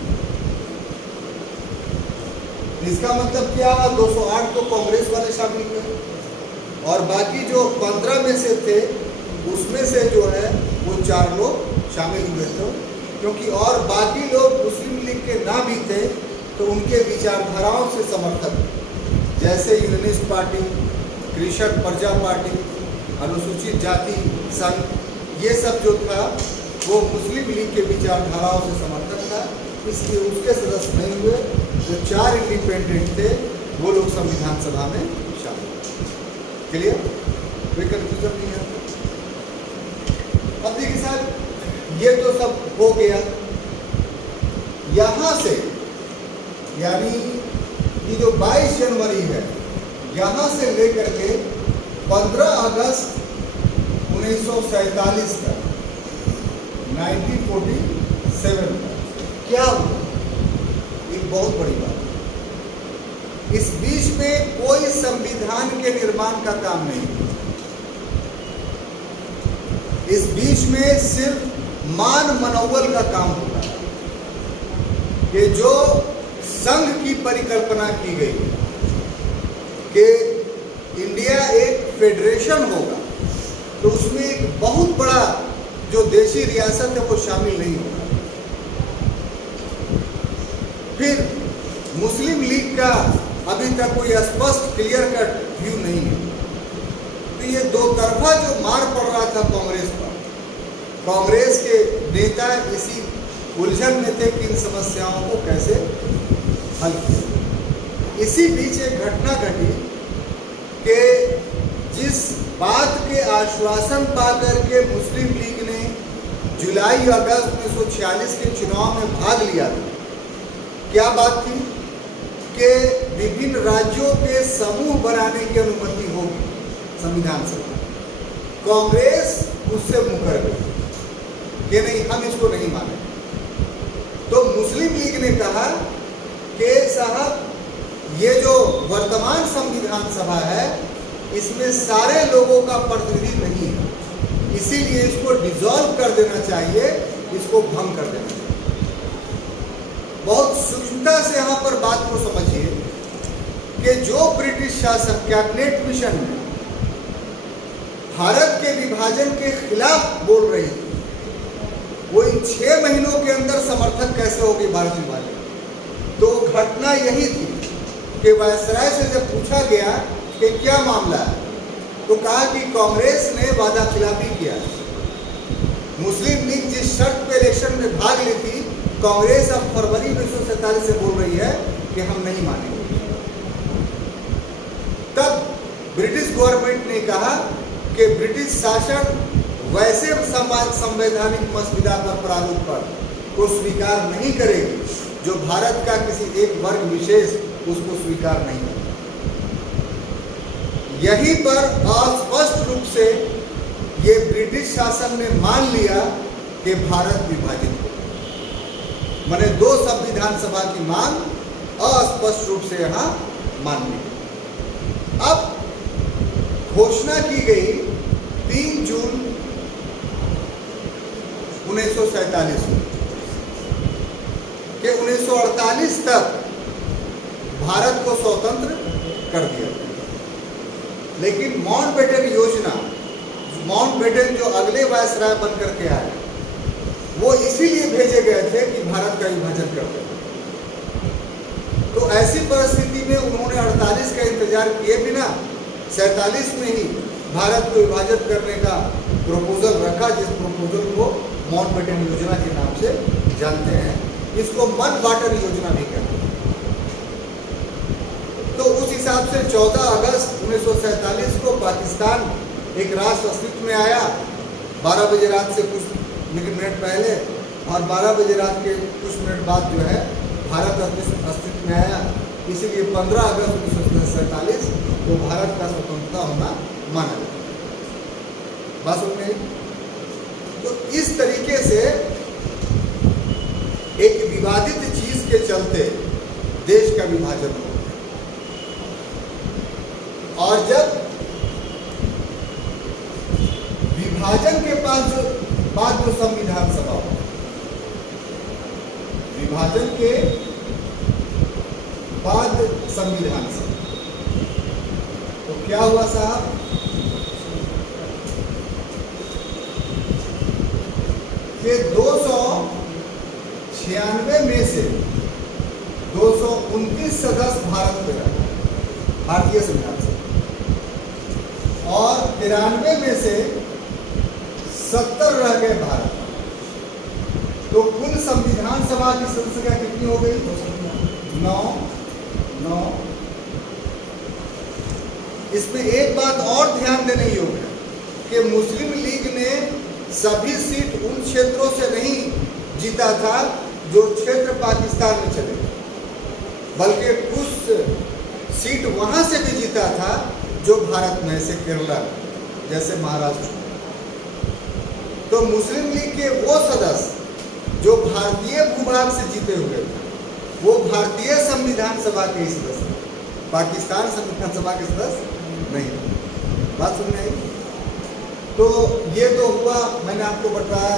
इसका मतलब क्या हुआ, 208 तो कांग्रेस वाले शामिल हुए और बाकी जो 15 में से थे उसमें से जो है वो 4 लोग शामिल हुए थे, क्योंकि और बाकी लोग मुस्लिम लीग के ना भी थे तो उनके विचारधाराओं से समर्थक, जैसे यूनिस्ट पार्टी, कृषक प्रजा पार्टी, अनुसूचित जाति संघ, ये सब जो था वो मुस्लिम लीग के विचारधाराओं से समर्थक था, इसलिए उसके सदस्य नहीं हुए। जो 4 इंडिपेंडेंट थे वो लोग संविधान सभा में शामिल हुए। क्लियर, कोई कंफ्यूजन नहीं है। अब देखिए साहब, ये तो सब हो गया। यहाँ से यानी ये जो 22 जनवरी है यहाँ से लेकर के 15 अगस्त 1947 तक 1947 क्या हुआ, एक बहुत बड़ी बात। इस बीच में कोई संविधान के निर्माण का काम नहीं, इस बीच में सिर्फ मान मनोबल का काम होता है कि जो संघ की परिकल्पना की गई कि इंडिया एक फेडरेशन होगा तो उसमें एक बहुत बड़ा जो देशी रियासत है वो शामिल नहीं होगा। फिर मुस्लिम लीग का अभी तक कोई स्पष्ट क्लियर कट व्यू नहीं है। तो ये दो तरफा जो मार पड़ रहा था कांग्रेस पर, कांग्रेस के नेता इसी उलझन में थे कि इन समस्याओं को कैसे हल किया। इसी बीच एक घटना घटी कि जिस बात के आश्वासन पा करके मुस्लिम लीग ने जुलाई अगस्त 1946 के चुनाव में भाग लिया था, क्या बात थी कि विभिन्न राज्यों के समूह बनाने की अनुमति होगी संविधान सभा। कांग्रेस उससे मुकर गई कि नहीं, हम इसको नहीं माने। तो मुस्लिम लीग ने कहा कि साहब ये जो वर्तमान संविधान सभा है इसमें सारे लोगों का प्रतिनिधि नहीं है, इसीलिए इसको डिसॉल्व कर देना चाहिए, इसको भंग कर देना चाहिए। बहुत सूक्ष्मता से यहाँ पर बात को समझिए कि जो ब्रिटिश शासन कैबिनेट मिशन में भारत के विभाजन के खिलाफ बोल रही थी, वो इन 6 महीनों के अंदर समर्थक कैसे होगी भारत विभाजन। तो घटना यही थी कि वायसराय से जब पूछा गया कि क्या मामला है तो कहा कि कांग्रेस ने वादा खिलाफी किया। मुस्लिम लीग जिस शर्त पे इलेक्शन में भाग ली थी, कांग्रेस अब फरवरी 1947 से बोल रही है कि हम नहीं मानेंगे। तब ब्रिटिश गवर्नमेंट ने कहा कि ब्रिटिश शासन वैसे संवैधानिक मसविदा पर प्रारूप पर को स्वीकार नहीं करेगी जो भारत का किसी एक वर्ग विशेष उसको स्वीकार नहीं करेगा। यहीं पर अस्पष्ट रूप से ये ब्रिटिश शासन ने मान लिया कि भारत विभाजित हो। माने 2 संविधान सभा की मांग अस्पष्ट रूप से यहाँ मान्य। अब घोषणा की गई 3 जून 1947 को कि 1948 तक भारत को स्वतंत्र कर दिया। लेकिन माउंटबेटन योजना, माउंटबेटन जो अगले वायसराय बन करके आए, वो इसीलिए भेजे गए थे कि भारत का विभाजन कर दे। तो ऐसी परिस्थिति में उन्होंने 48 का इंतजार किए बिना 47 में ही भारत को विभाजित करने का प्रपोजल रखा, जिस प्रपोजल को माउंटबेटन योजना के नाम से जानते हैं। इसको माउंटबेटन योजना भी कहते हैं। तो उस हिसाब से 14 अगस्त 1947 को पाकिस्तान एक राष्ट्र अस्तित्व में आया। 12 बजे रात से कुछ मिनट पहले और 12 बजे रात के कुछ मिनट बाद जो है भारत अस्तित्व में आया। इसीलिए 15 अगस्त 1947 को भारत का स्वतंत्रता होना माना जाता। बात सुन रहे? तो इस तरीके से एक विवादित चीज के चलते देश का विभाजन हो गया। और जब विभाजन के बाद जो संविधान सभा हो, विभाजन के बाद संविधान सभा, तो क्या हुआ साहब? कि 296 में से 229 सदस्य भारत में रहे, भारतीय संविधान सभा, और 93 में से 70 रह गए भारत। तो कुल संविधान सभा की संख्या कितनी हो गई? 9। इसमें एक बात और ध्यान देने योग्य है कि मुस्लिम लीग ने सभी सीट उन क्षेत्रों से नहीं जीता था जो क्षेत्र पाकिस्तान में चले गए, बल्कि कुछ सीट वहां से भी जीता था जो भारत में, से केरला, जैसे महाराष्ट्र। तो मुस्लिम लीग के वो सदस्य जो भारतीय भूभाग से जीते हुए थे, वो भारतीय संविधान सभा के ही सदस्य, पाकिस्तान संविधान सभा के सदस्य नहीं। बात सुन रहे? तो ये तो हुआ, मैंने आपको बताया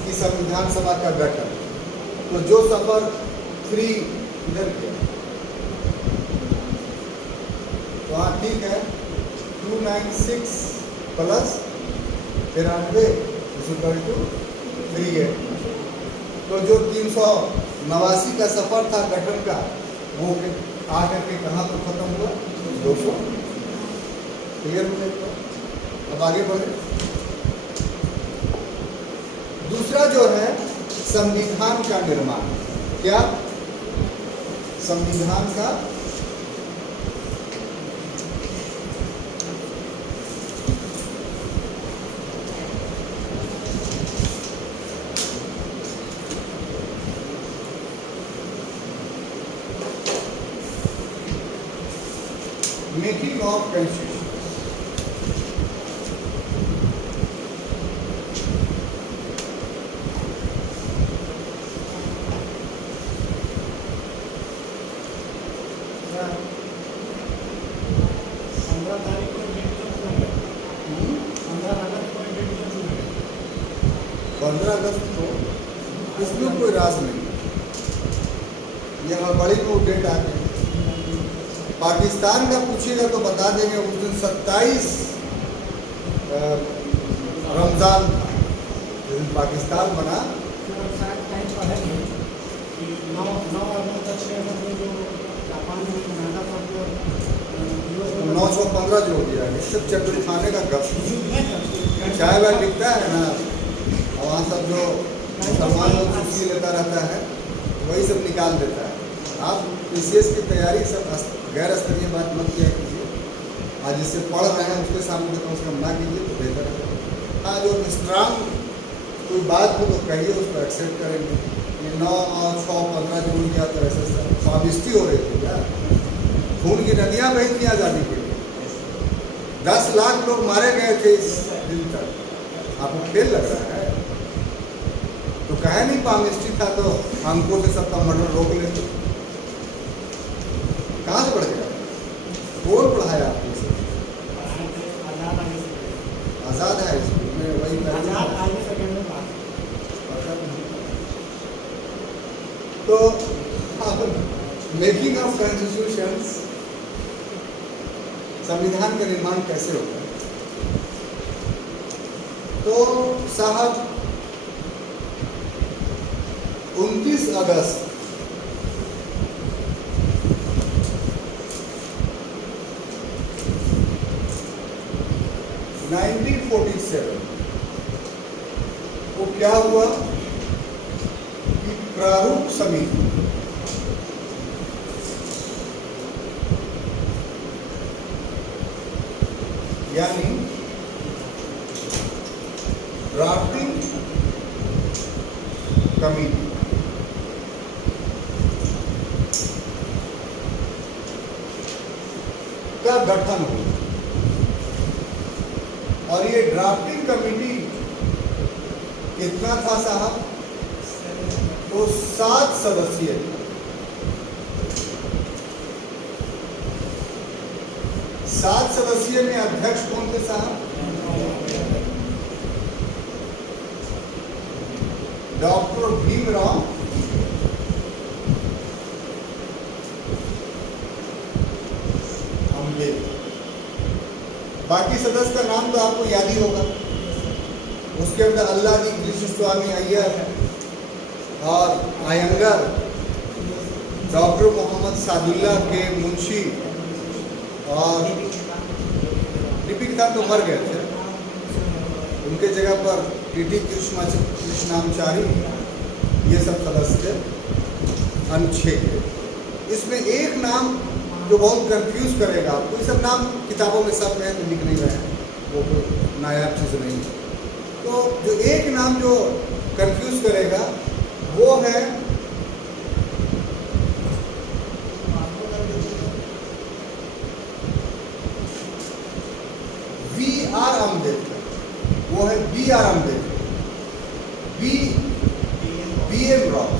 कि संविधान सभा का गठन। तो जो सफर 3 इधर किया, तो हाँ ठीक है, 296 प्लस 93 38। तो जो 389 का सफर था गठन का, वो आकर के कहाँ पर खत्म हुआ? 200। क्लियर हो गया? अब आगे बढ़े। दूसरा जो है संविधान का निर्माण। क्या? संविधान का मेकिंग ऑफ कॉन्स्टिट्यूशन। इसमें कोई राज नहीं, यह बड़ी को डेट आ गई। पाकिस्तान का पूछेगा तो बता देंगे, उस दिन 27 रमजान था, जिस दिन पाकिस्तान बना। 915 जो हो गया, सब चक्कर खाने का गप। चाय वाय बिकता है ना, और वहाँ सब जो मुसलमान लोग छुट्टी लेता रहता है, वही सब निकाल देता है। आप PCS की तैयारी सब गैर स्तरीय बात मत किया कीजिए, आज जिससे पढ़ रहे हैं उसके सामने कम से कम ना कीजिए तो बेहतर है। हाँ, जो स्ट्रांग कोई बात हो तो कहिए, उसको एक्सेप्ट करेंगे। ये 9 और 6 15 जून क्या तो ऐसे स्वादिष्टि हो रही थी यार, खून की नदियाँ बही थी आज़ादी के लिए। 10 लाख लोग मारे गए थे इस दिन तक। आपको खेल लग रहा है? तो कहे नहीं पामिस्ट्री था तो अंकों से सबका मर्डर रोक लेते। कहाँ से पढ़ गया? कौन पढ़ाया आपको इसे? आज़ाद है स्कूल में, वही तो मेकिंग ऑफ कॉन्स्टिट्यूशंस, संविधान का निर्माण कैसे होता है? तो साहब 29 अगस्त 1947 को क्या हुआ कि प्रारूप समिति यानी ड्राफ्टिंग कमिटी का गठन हुआ। और ये ड्राफ्टिंग कमिटी कितना था साहब? तो 7 सदस्यीय। 7 सदस्यीय में अध्यक्ष कौन थे साहब? डॉक्टर भीमराव अम्बेडकर। बाकी सदस्य का नाम तो आपको याद ही होगा। उसके अंदर अल्लादी कृष्णस्वामी अय्यर और अयंगर, डॉक्टर मोहम्मद सादुल्ला के मुंशी और दीपिक था तो मर गए थे, उनके जगह पर टीटी कृष्णाचारी, ये सब सदस्य थे। अनुच्छेद इसमें एक नाम जो बहुत कंफ्यूज करेगा आपको, ये सब नाम किताबों में सब में तो लिख नहीं रहे हैं, वो कोई नायाब चीज़ नहीं है। तो जो एक नाम जो कंफ्यूज करेगा वो है B.R. अम्बेडकर, वो है B.R. अम्बेडकर, B.M. राव।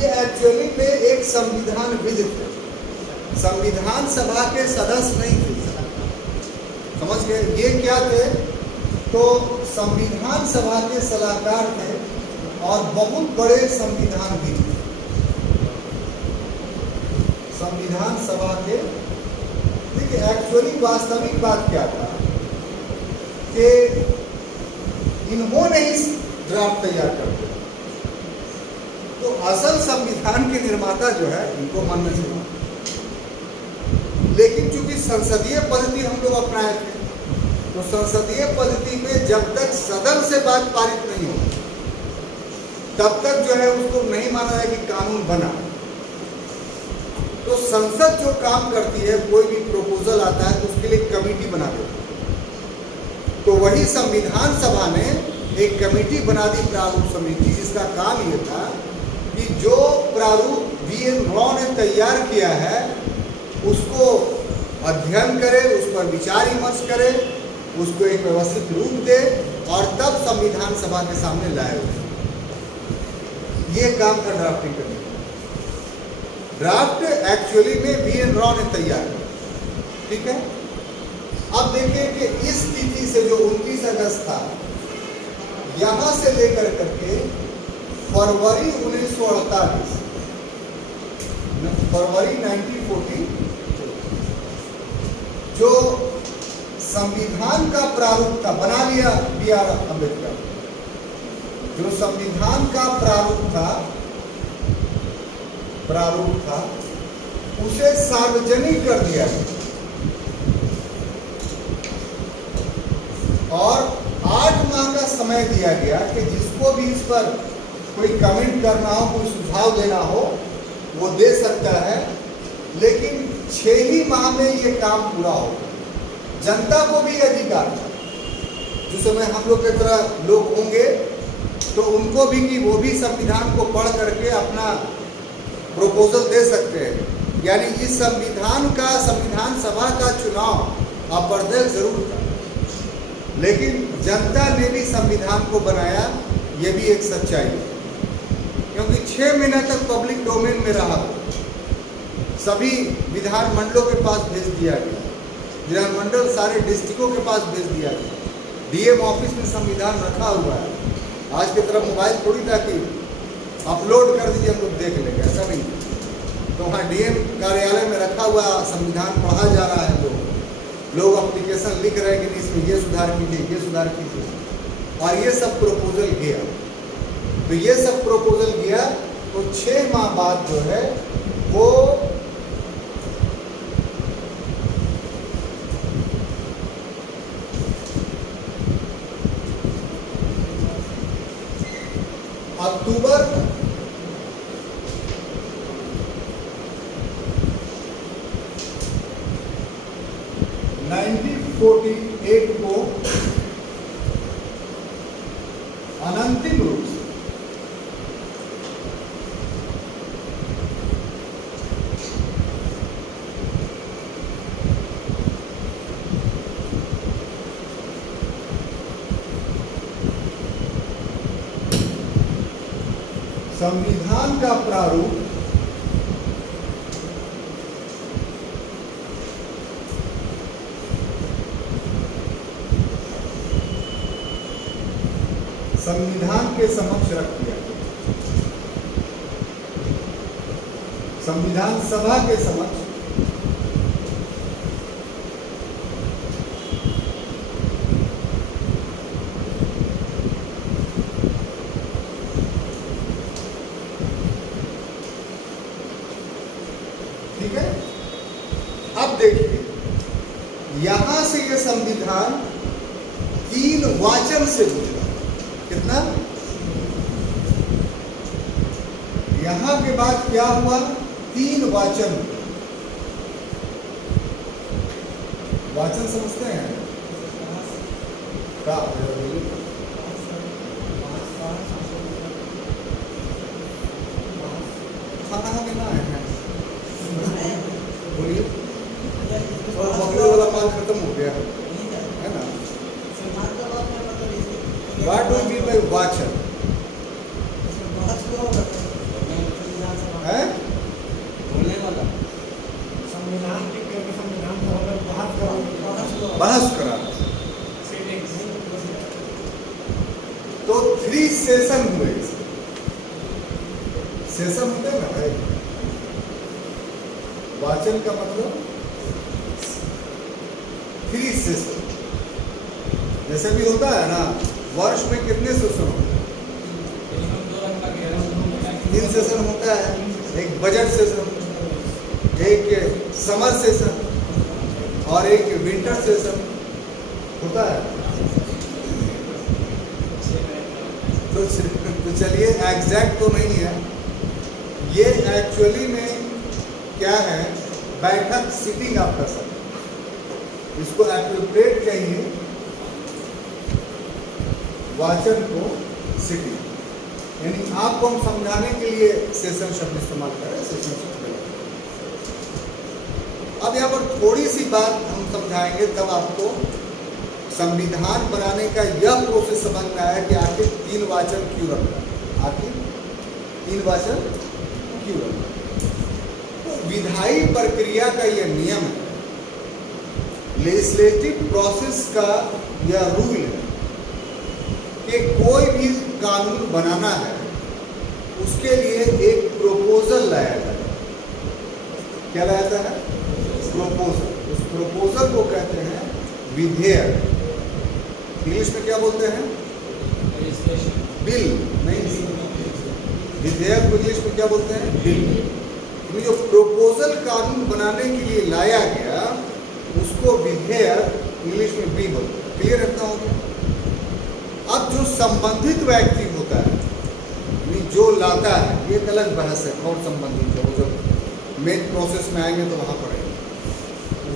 ये एक्चुअली में एक संविधानविद थे, संविधान सभा के सदस्य नहीं थे, समझ गए? ये क्या थे? तो संविधान सभा के सलाहकार थे और बहुत बड़े संविधानविद थे। संविधान सभा के, देखिए एक्चुअली वास्तविक बात क्या था कि इन्होंने ही ड्राफ्ट तैयार कर दिया, तो असल संविधान के निर्माता जो है इनको मानना चाहिए। लेकिन चूंकि संसदीय पद्धति हम लोग अपनाए थे, तो संसदीय पद्धति में जब तक सदन से बात पारित नहीं हो तब तक जो है उसको नहीं माना जाए कि कानून बना। तो संसद जो काम करती है, कोई भी प्रपोजल आता है तो उसके लिए कमेटी बना देती है। तो वही संविधान सभा ने एक कमेटी बना दी, प्रारूप समिति, जिसका काम ये था कि जो प्रारूप V.N. राव ने तैयार किया है उसको अध्ययन करे, उस पर विचार विमर्श करे, उसको एक व्यवस्थित रूप दे और तब संविधान सभा के सामने लाए। ये काम था ड्राफ्टिंग करने। ड्राफ्ट एक्चुअली में V.N. राव ने तैयार किया, ठीक है। अब देखिए कि इस तिथि से जो 29 अगस्त था, यहां से लेकर करके फरवरी 1948, फरवरी 1940 जो संविधान का प्रारूप था, बना लिया B.R. अम्बेडकर। जो संविधान का प्रारूप था उसे सार्वजनिक कर दिया और 8 माह का समय दिया गया कि जिसको भी इस पर कोई कमेंट करना हो, कोई सुझाव देना हो, वो दे सकता है। लेकिन 6 ही माह में ये काम पूरा होगा। जनता को भी अधिकार था, जिस समय हम लोग की तरह लोग होंगे तो उनको भी कि वो भी संविधान को पढ़ करके अपना प्रपोजल दे सकते हैं। यानी इस संविधान सभा का चुनाव अप्रत्यक्ष जरूर था, लेकिन जनता ने भी संविधान को बनाया, ये भी एक सच्चाई है। क्योंकि 6 महीने तक पब्लिक डोमेन में रहा, सभी विधान मंडलों के पास भेज दिया गया, विधानमंडल सारे डिस्ट्रिक्टों के पास भेज दिया गया, डीएम ऑफिस में संविधान रखा हुआ है। आज की तरह मोबाइल थोड़ी था कि अपलोड कर दीजिए हम लोग देख लेंगे, ऐसा नहीं। तो वहाँ डीएम कार्यालय में रखा हुआ संविधान पढ़ा जा रहा है, लोग एप्लीकेशन लिख रहे हैं कि इसमें ये सुधार कीजिए, ये सुधार कीजिए, और ये सब प्रपोजल गया। तो ये सब प्रपोजल गया तो 6 माह बाद जो है वो अक्टूबर 1948 को अनंतिम रूप से संविधान का प्रारूप संविधान के समक्ष रख दिया, संविधान सभा के समक्ष ठीक है। अब देखिए यहां से यह संविधान 3 वाचन से गुजरा। कितना? यहां के बाद क्या हुआ? 3 वाचन। वाचन समझते हैं क्या? खाना भी ना है, बोलिए। बकरे वाला माल खत्म हो गया है ना। What do you mean by वाचन? है बोलने वाला बहस करा। तो 3 सेशन हुए। सेशन होते हैं ना भाई, वाचन का मतलब 3 सेशन। जैसे भी होता है ना, वर्ष में कितने सेशन होते हैं? 3 सेशन होता है। एक बजट सेशन, एक समर सेशन और एक विंटर सेशन होता है। तो चलिए एग्जैक्ट तो नहीं है ये, एक्चुअली में क्या है, बैठक सिटिंग आप कर सकते हैं। इसको एप्रोप्रिएट कहिए, वाचन को सिटिंग, यानी आपको हम समझाने के लिए सेशन शब्द इस्तेमाल कर रहे हैं। सेशन शब्द अब यहाँ पर थोड़ी सी बात हम समझाएंगे, तब आपको संविधान बनाने का यह प्रोसेस समझ में आया कि आखिर 3 वाचन क्यों रखना है, आखिर 3 वाचन क्यों रखना है। तो विधायी प्रक्रिया का यह नियम है, लेजिस्लेटिव प्रोसेस का यह रूल है कि कोई भी कानून बनाना है उसके लिए एक प्रोपोजल लाया जाता है। क्या लाया जाता है? प्रोपोजल। उस प्रोपोजल को कहते हैं विधेयक। इंग्लिश में क्या बोलते हैं? बिल। नहीं, विधेयक को इंग्लिश में क्या बोलते हैं? बिल। जो प्रोपोजल कानून बनाने के लिए लाया गया उसको विधेयक इंग्लिश में बिल बोलते हैं। क्लियर रखता हूँ। अब जो संबंधित व्यक्ति होता है, जो लाता है, ये एक अलग बहस है और संबंधित है, वो जब मेन प्रोसेस में आएंगे तो वहाँ पढ़ेंगे।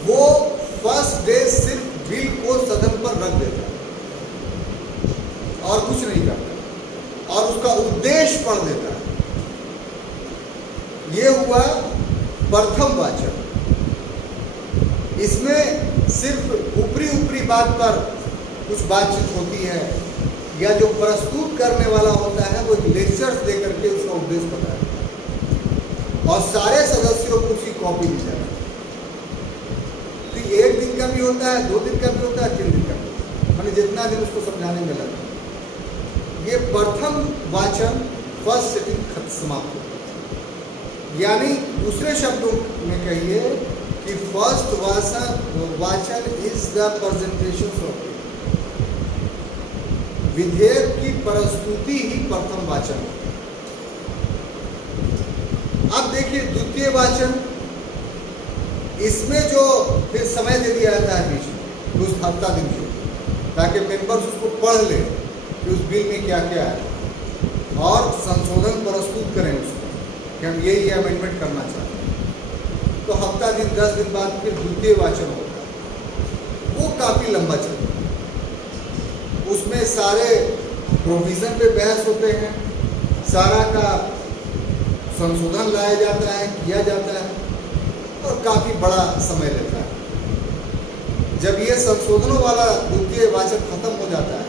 वो फर्स्ट डे सिर्फ बिल को सदन पर रख देता है और कुछ नहीं करता, और उसका उद्देश्य पढ़ देता है। ये हुआ प्रथम वाचन। इसमें सिर्फ ऊपरी ऊपरी बात पर कुछ बातचीत होती है, या जो प्रस्तुत करने वाला होता है वो लेक्चर्स दे करके उसका उद्देश्य बताता है और सारे सदस्यों को उसकी कॉपी दी जाती है। तो 1 दिन का भी होता है, 2 दिन का भी होता है, 3 दिन का भी होता है, मैंने जितना दिन उसको समझाने में लगा। ये प्रथम वाचन, फर्स्ट सिटिंग खत्म समाप्त होता है। यानी दूसरे शब्दों में कहिए कि फर्स्ट वाचन इज द प्रेजेंटेशन ऑफ विधेयक की प्रस्तुति ही प्रथम वाचन है। अब देखिए द्वितीय वाचन, इसमें जो फिर समय दे दिया जाता है बीच में कुछ हफ्ता दिन के, ताकि मेंबर्स उसको पढ़ ले कि उस बिल में क्या क्या है और संशोधन प्रस्तुत करें उसको कि हम ये अमेंडमेंट करना चाहते हैं। तो हफ्ता दिन 10 दिन बाद फिर द्वितीय वाचन होता है, वो काफ़ी लंबा चलता है। उसमें सारे प्रोविज़न पे बहस होते हैं, सारा का संशोधन लाया जाता है, किया जाता है और काफ़ी बड़ा समय लेता है। जब ये संशोधनों वाला द्वितीय वाचन खत्म हो जाता है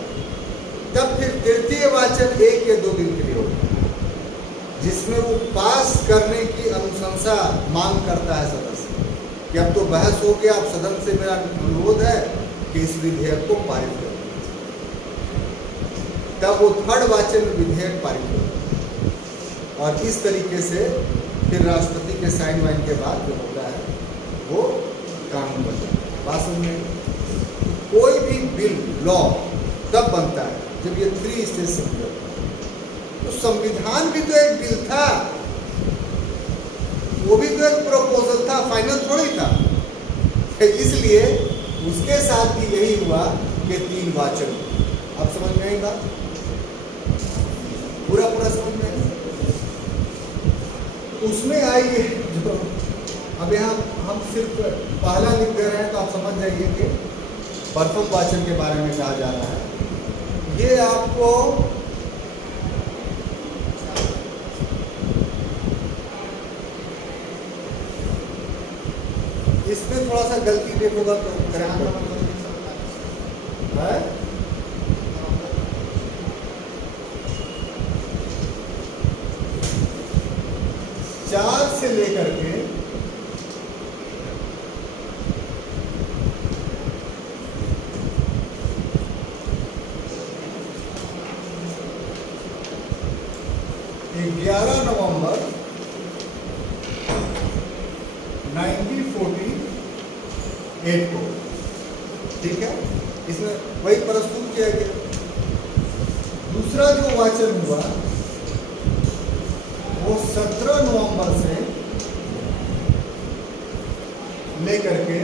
तब फिर तृतीय वाचन 1 या 2 दिन के लिए होता है, जिसमें वो पास करने की अनुशंसा मांग करता है सदस्य कि अब तो बहस हो गया, अब सदन से मेरा अनुरोध है कि इस विधेयक को पारित करें। तब वो थर्ड वाचन में विधेयक पारित होता है और इस तरीके से फिर राष्ट्रपति के साइन वाइन के बाद जो होता है वो कानून बनता है। बात में कोई भी बिल, लॉ तब बनता है जब ये 3 स्टेज से होता है। तो संविधान भी तो एक बिल था, वो भी तो एक प्रपोजल था, फाइनल थोड़ी था। इसलिए उसके साथ भी यही हुआ कि 3 वाचन। अब समझ में आई बात? पूरा समझ में आई? उसमें आई जो अब यहाँ हम सिर्फ पहला लिख दे रहे हैं तो आप समझ जाइए कि प्रथम वाचन के बारे में कहा जा रहा है। ये आपको इसमें थोड़ा सा गलती देखोगा तो ग्रहण है 4 से लेकर के 11 नवंबर 1948 को, ठीक है, इसमें वही प्रस्तुत किया गया। दूसरा जो वाचन हुआ वो 17 नवंबर से लेकर के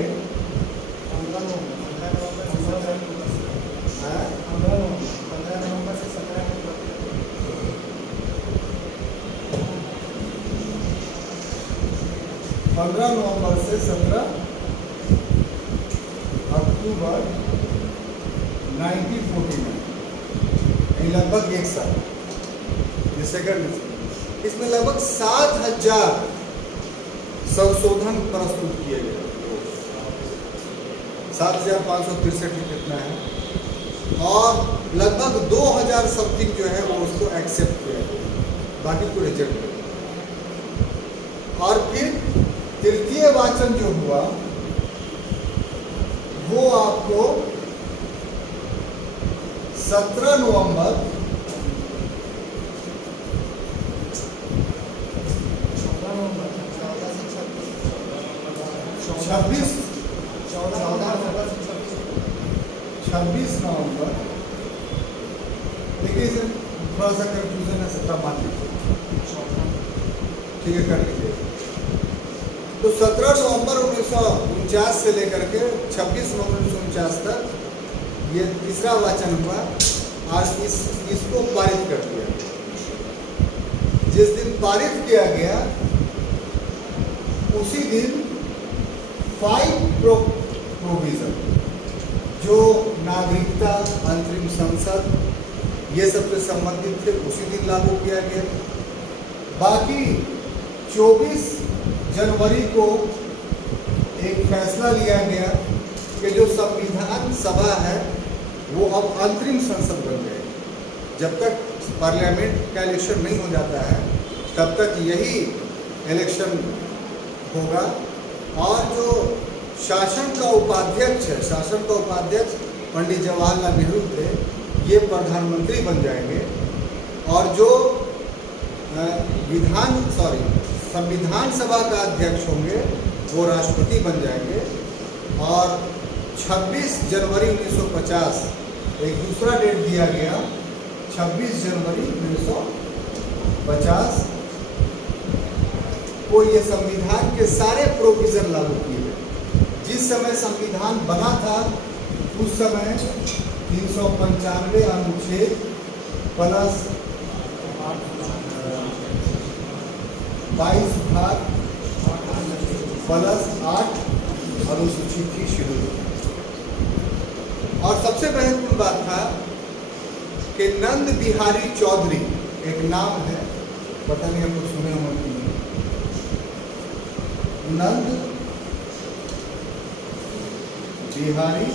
15 नवंबर से 17 अक्टूबर 1949, लगभग 1 साल। इसमें लगभग 7,000 संशोधन प्रस्तुत किए गए। 7,563 कितना है, और लगभग 2,000 समथिंग जो है वो उसको एक्सेप्ट किया गया, बाकी को रिजेक्ट किया। और फिर तृतीय वाचन जो हुआ वो आपको 17 नवंबर 26 नवंबर, देखिए इसे थोड़ा सा कंफ्यूजन है, सत्ता मान लीजिए, ठीक है, कर लीजिए। तो 17 नवंबर 1949 से लेकर के 26 नवंबर 1949 तक ये तीसरा वाचन हुआ और इसको पारित कर दिया। जिस दिन पारित किया गया उसी दिन 5 प्रोविजन जो नागरिकता, अंतरिम संसद, ये सबसे संबंधित थे, उसी दिन लागू किया गया। बाकी 24 जनवरी को एक फैसला लिया गया कि जो संविधान सभा है वो अब अंतरिम संसद बन गए, जब तक पार्लियामेंट का इलेक्शन नहीं हो जाता है तब तक यही इलेक्शन होगा। और जो शासन का उपाध्यक्ष है, शासन का उपाध्यक्ष पंडित जवाहरलाल नेहरू थे, ये प्रधानमंत्री बन जाएंगे। और जो संविधान सभा का अध्यक्ष होंगे वो राष्ट्रपति बन जाएंगे। और 26 जनवरी 1950 एक दूसरा डेट दिया गया, 26 जनवरी 1950 को ये संविधान के सारे प्रोविजन लागू किए गए। जिस समय संविधान बना था उस समय 395 अनुच्छेद प्लस 22 भाग प्लस 8 अनुसूची थी शेड्यूल। और सबसे महत्वपूर्ण बात था कि नंद बिहारी चौधरी एक नाम है, पता नहीं आपको सुने होंगे कि नहीं, नंद बिहारी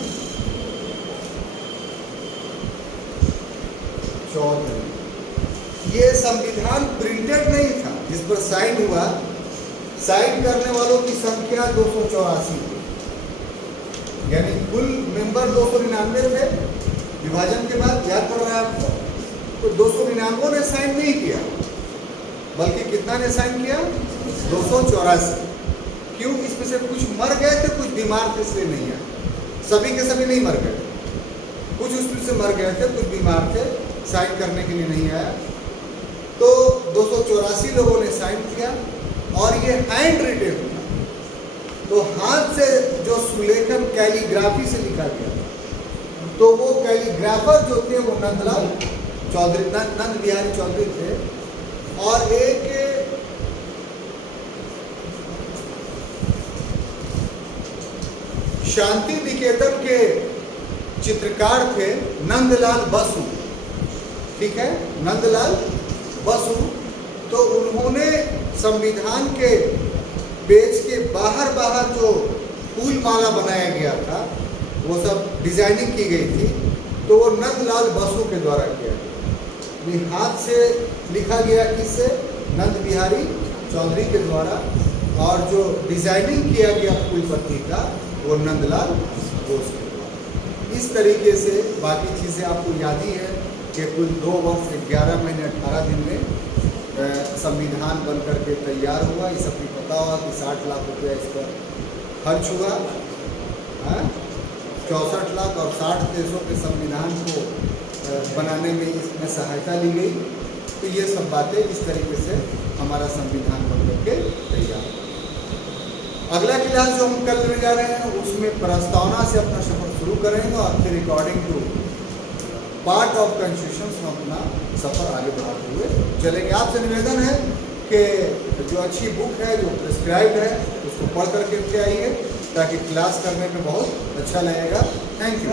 चौधरी, ये संविधान प्रिंटेड नहीं था जिस पर साइन हुआ। साइन करने वालों की संख्या 284 थी, यानी कुल मेंबर 299 थे। विभाजन के बाद याद कर रहा है आपको, तो 299 ने साइन नहीं किया, बल्कि कितना ने साइन किया? 284। क्यों? इसमें से कुछ मर गए थे, कुछ बीमार थे, इसलिए नहीं आए। सभी के सभी नहीं मर गए, कुछ उसमें से मर गए थे, कुछ बीमार थे, साइन करने के लिए नहीं आया। तो 284 लोगों ने साइन किया और ये हैंड रिटेन था, तो हाथ से जो सुलेखन कैलीग्राफी से लिखा गया, तो वो कैलीग्राफर जो थे वो नंदलाल चौधरी, नंद बिहारी चौधरी थे। और एक शांति निकेतन के चित्रकार थे नंदलाल बसु, ठीक है, नंदलाल बसु। तो उन्होंने संविधान के पेज के बाहर जो फूल माला बनाया गया था वो सब डिजाइनिंग की गई थी, तो वो नंदलाल बसु के द्वारा किया गया। हाथ से लिखा गया किससे? नंद बिहारी चौधरी के द्वारा। और जो डिजाइनिंग किया गया फूल पत्ती का वो नंदलाल बोस के द्वारा। इस तरीके से बाकी चीज़ें आपको याद ही है कि कुल 2 वर्ष 11 महीने 18 दिन में संविधान बन करके तैयार हुआ। ये सबको पता होगा कि 60 लाख रुपया इस पर खर्च हुआ, 64 लाख, और 60 देशों के संविधान को बनाने में इसमें सहायता ली गई। तो ये सब बातें इस तरीके से हमारा संविधान बन करके तैयार हुआ। अगला क्लास जो हम कल लेने जा रहे हैं उसमें प्रस्तावना से अपना सफर शुरू करेंगे और फिर according to part of constitution हम अपना सफ़र आगे बढ़ाते हुए चलेंगे। आपसे निवेदन है कि जो अच्छी बुक है, जो प्रिस्क्राइब्ड है, उसको पढ़ करके आइए ताकि क्लास करने में बहुत अच्छा लगेगा। Thank you.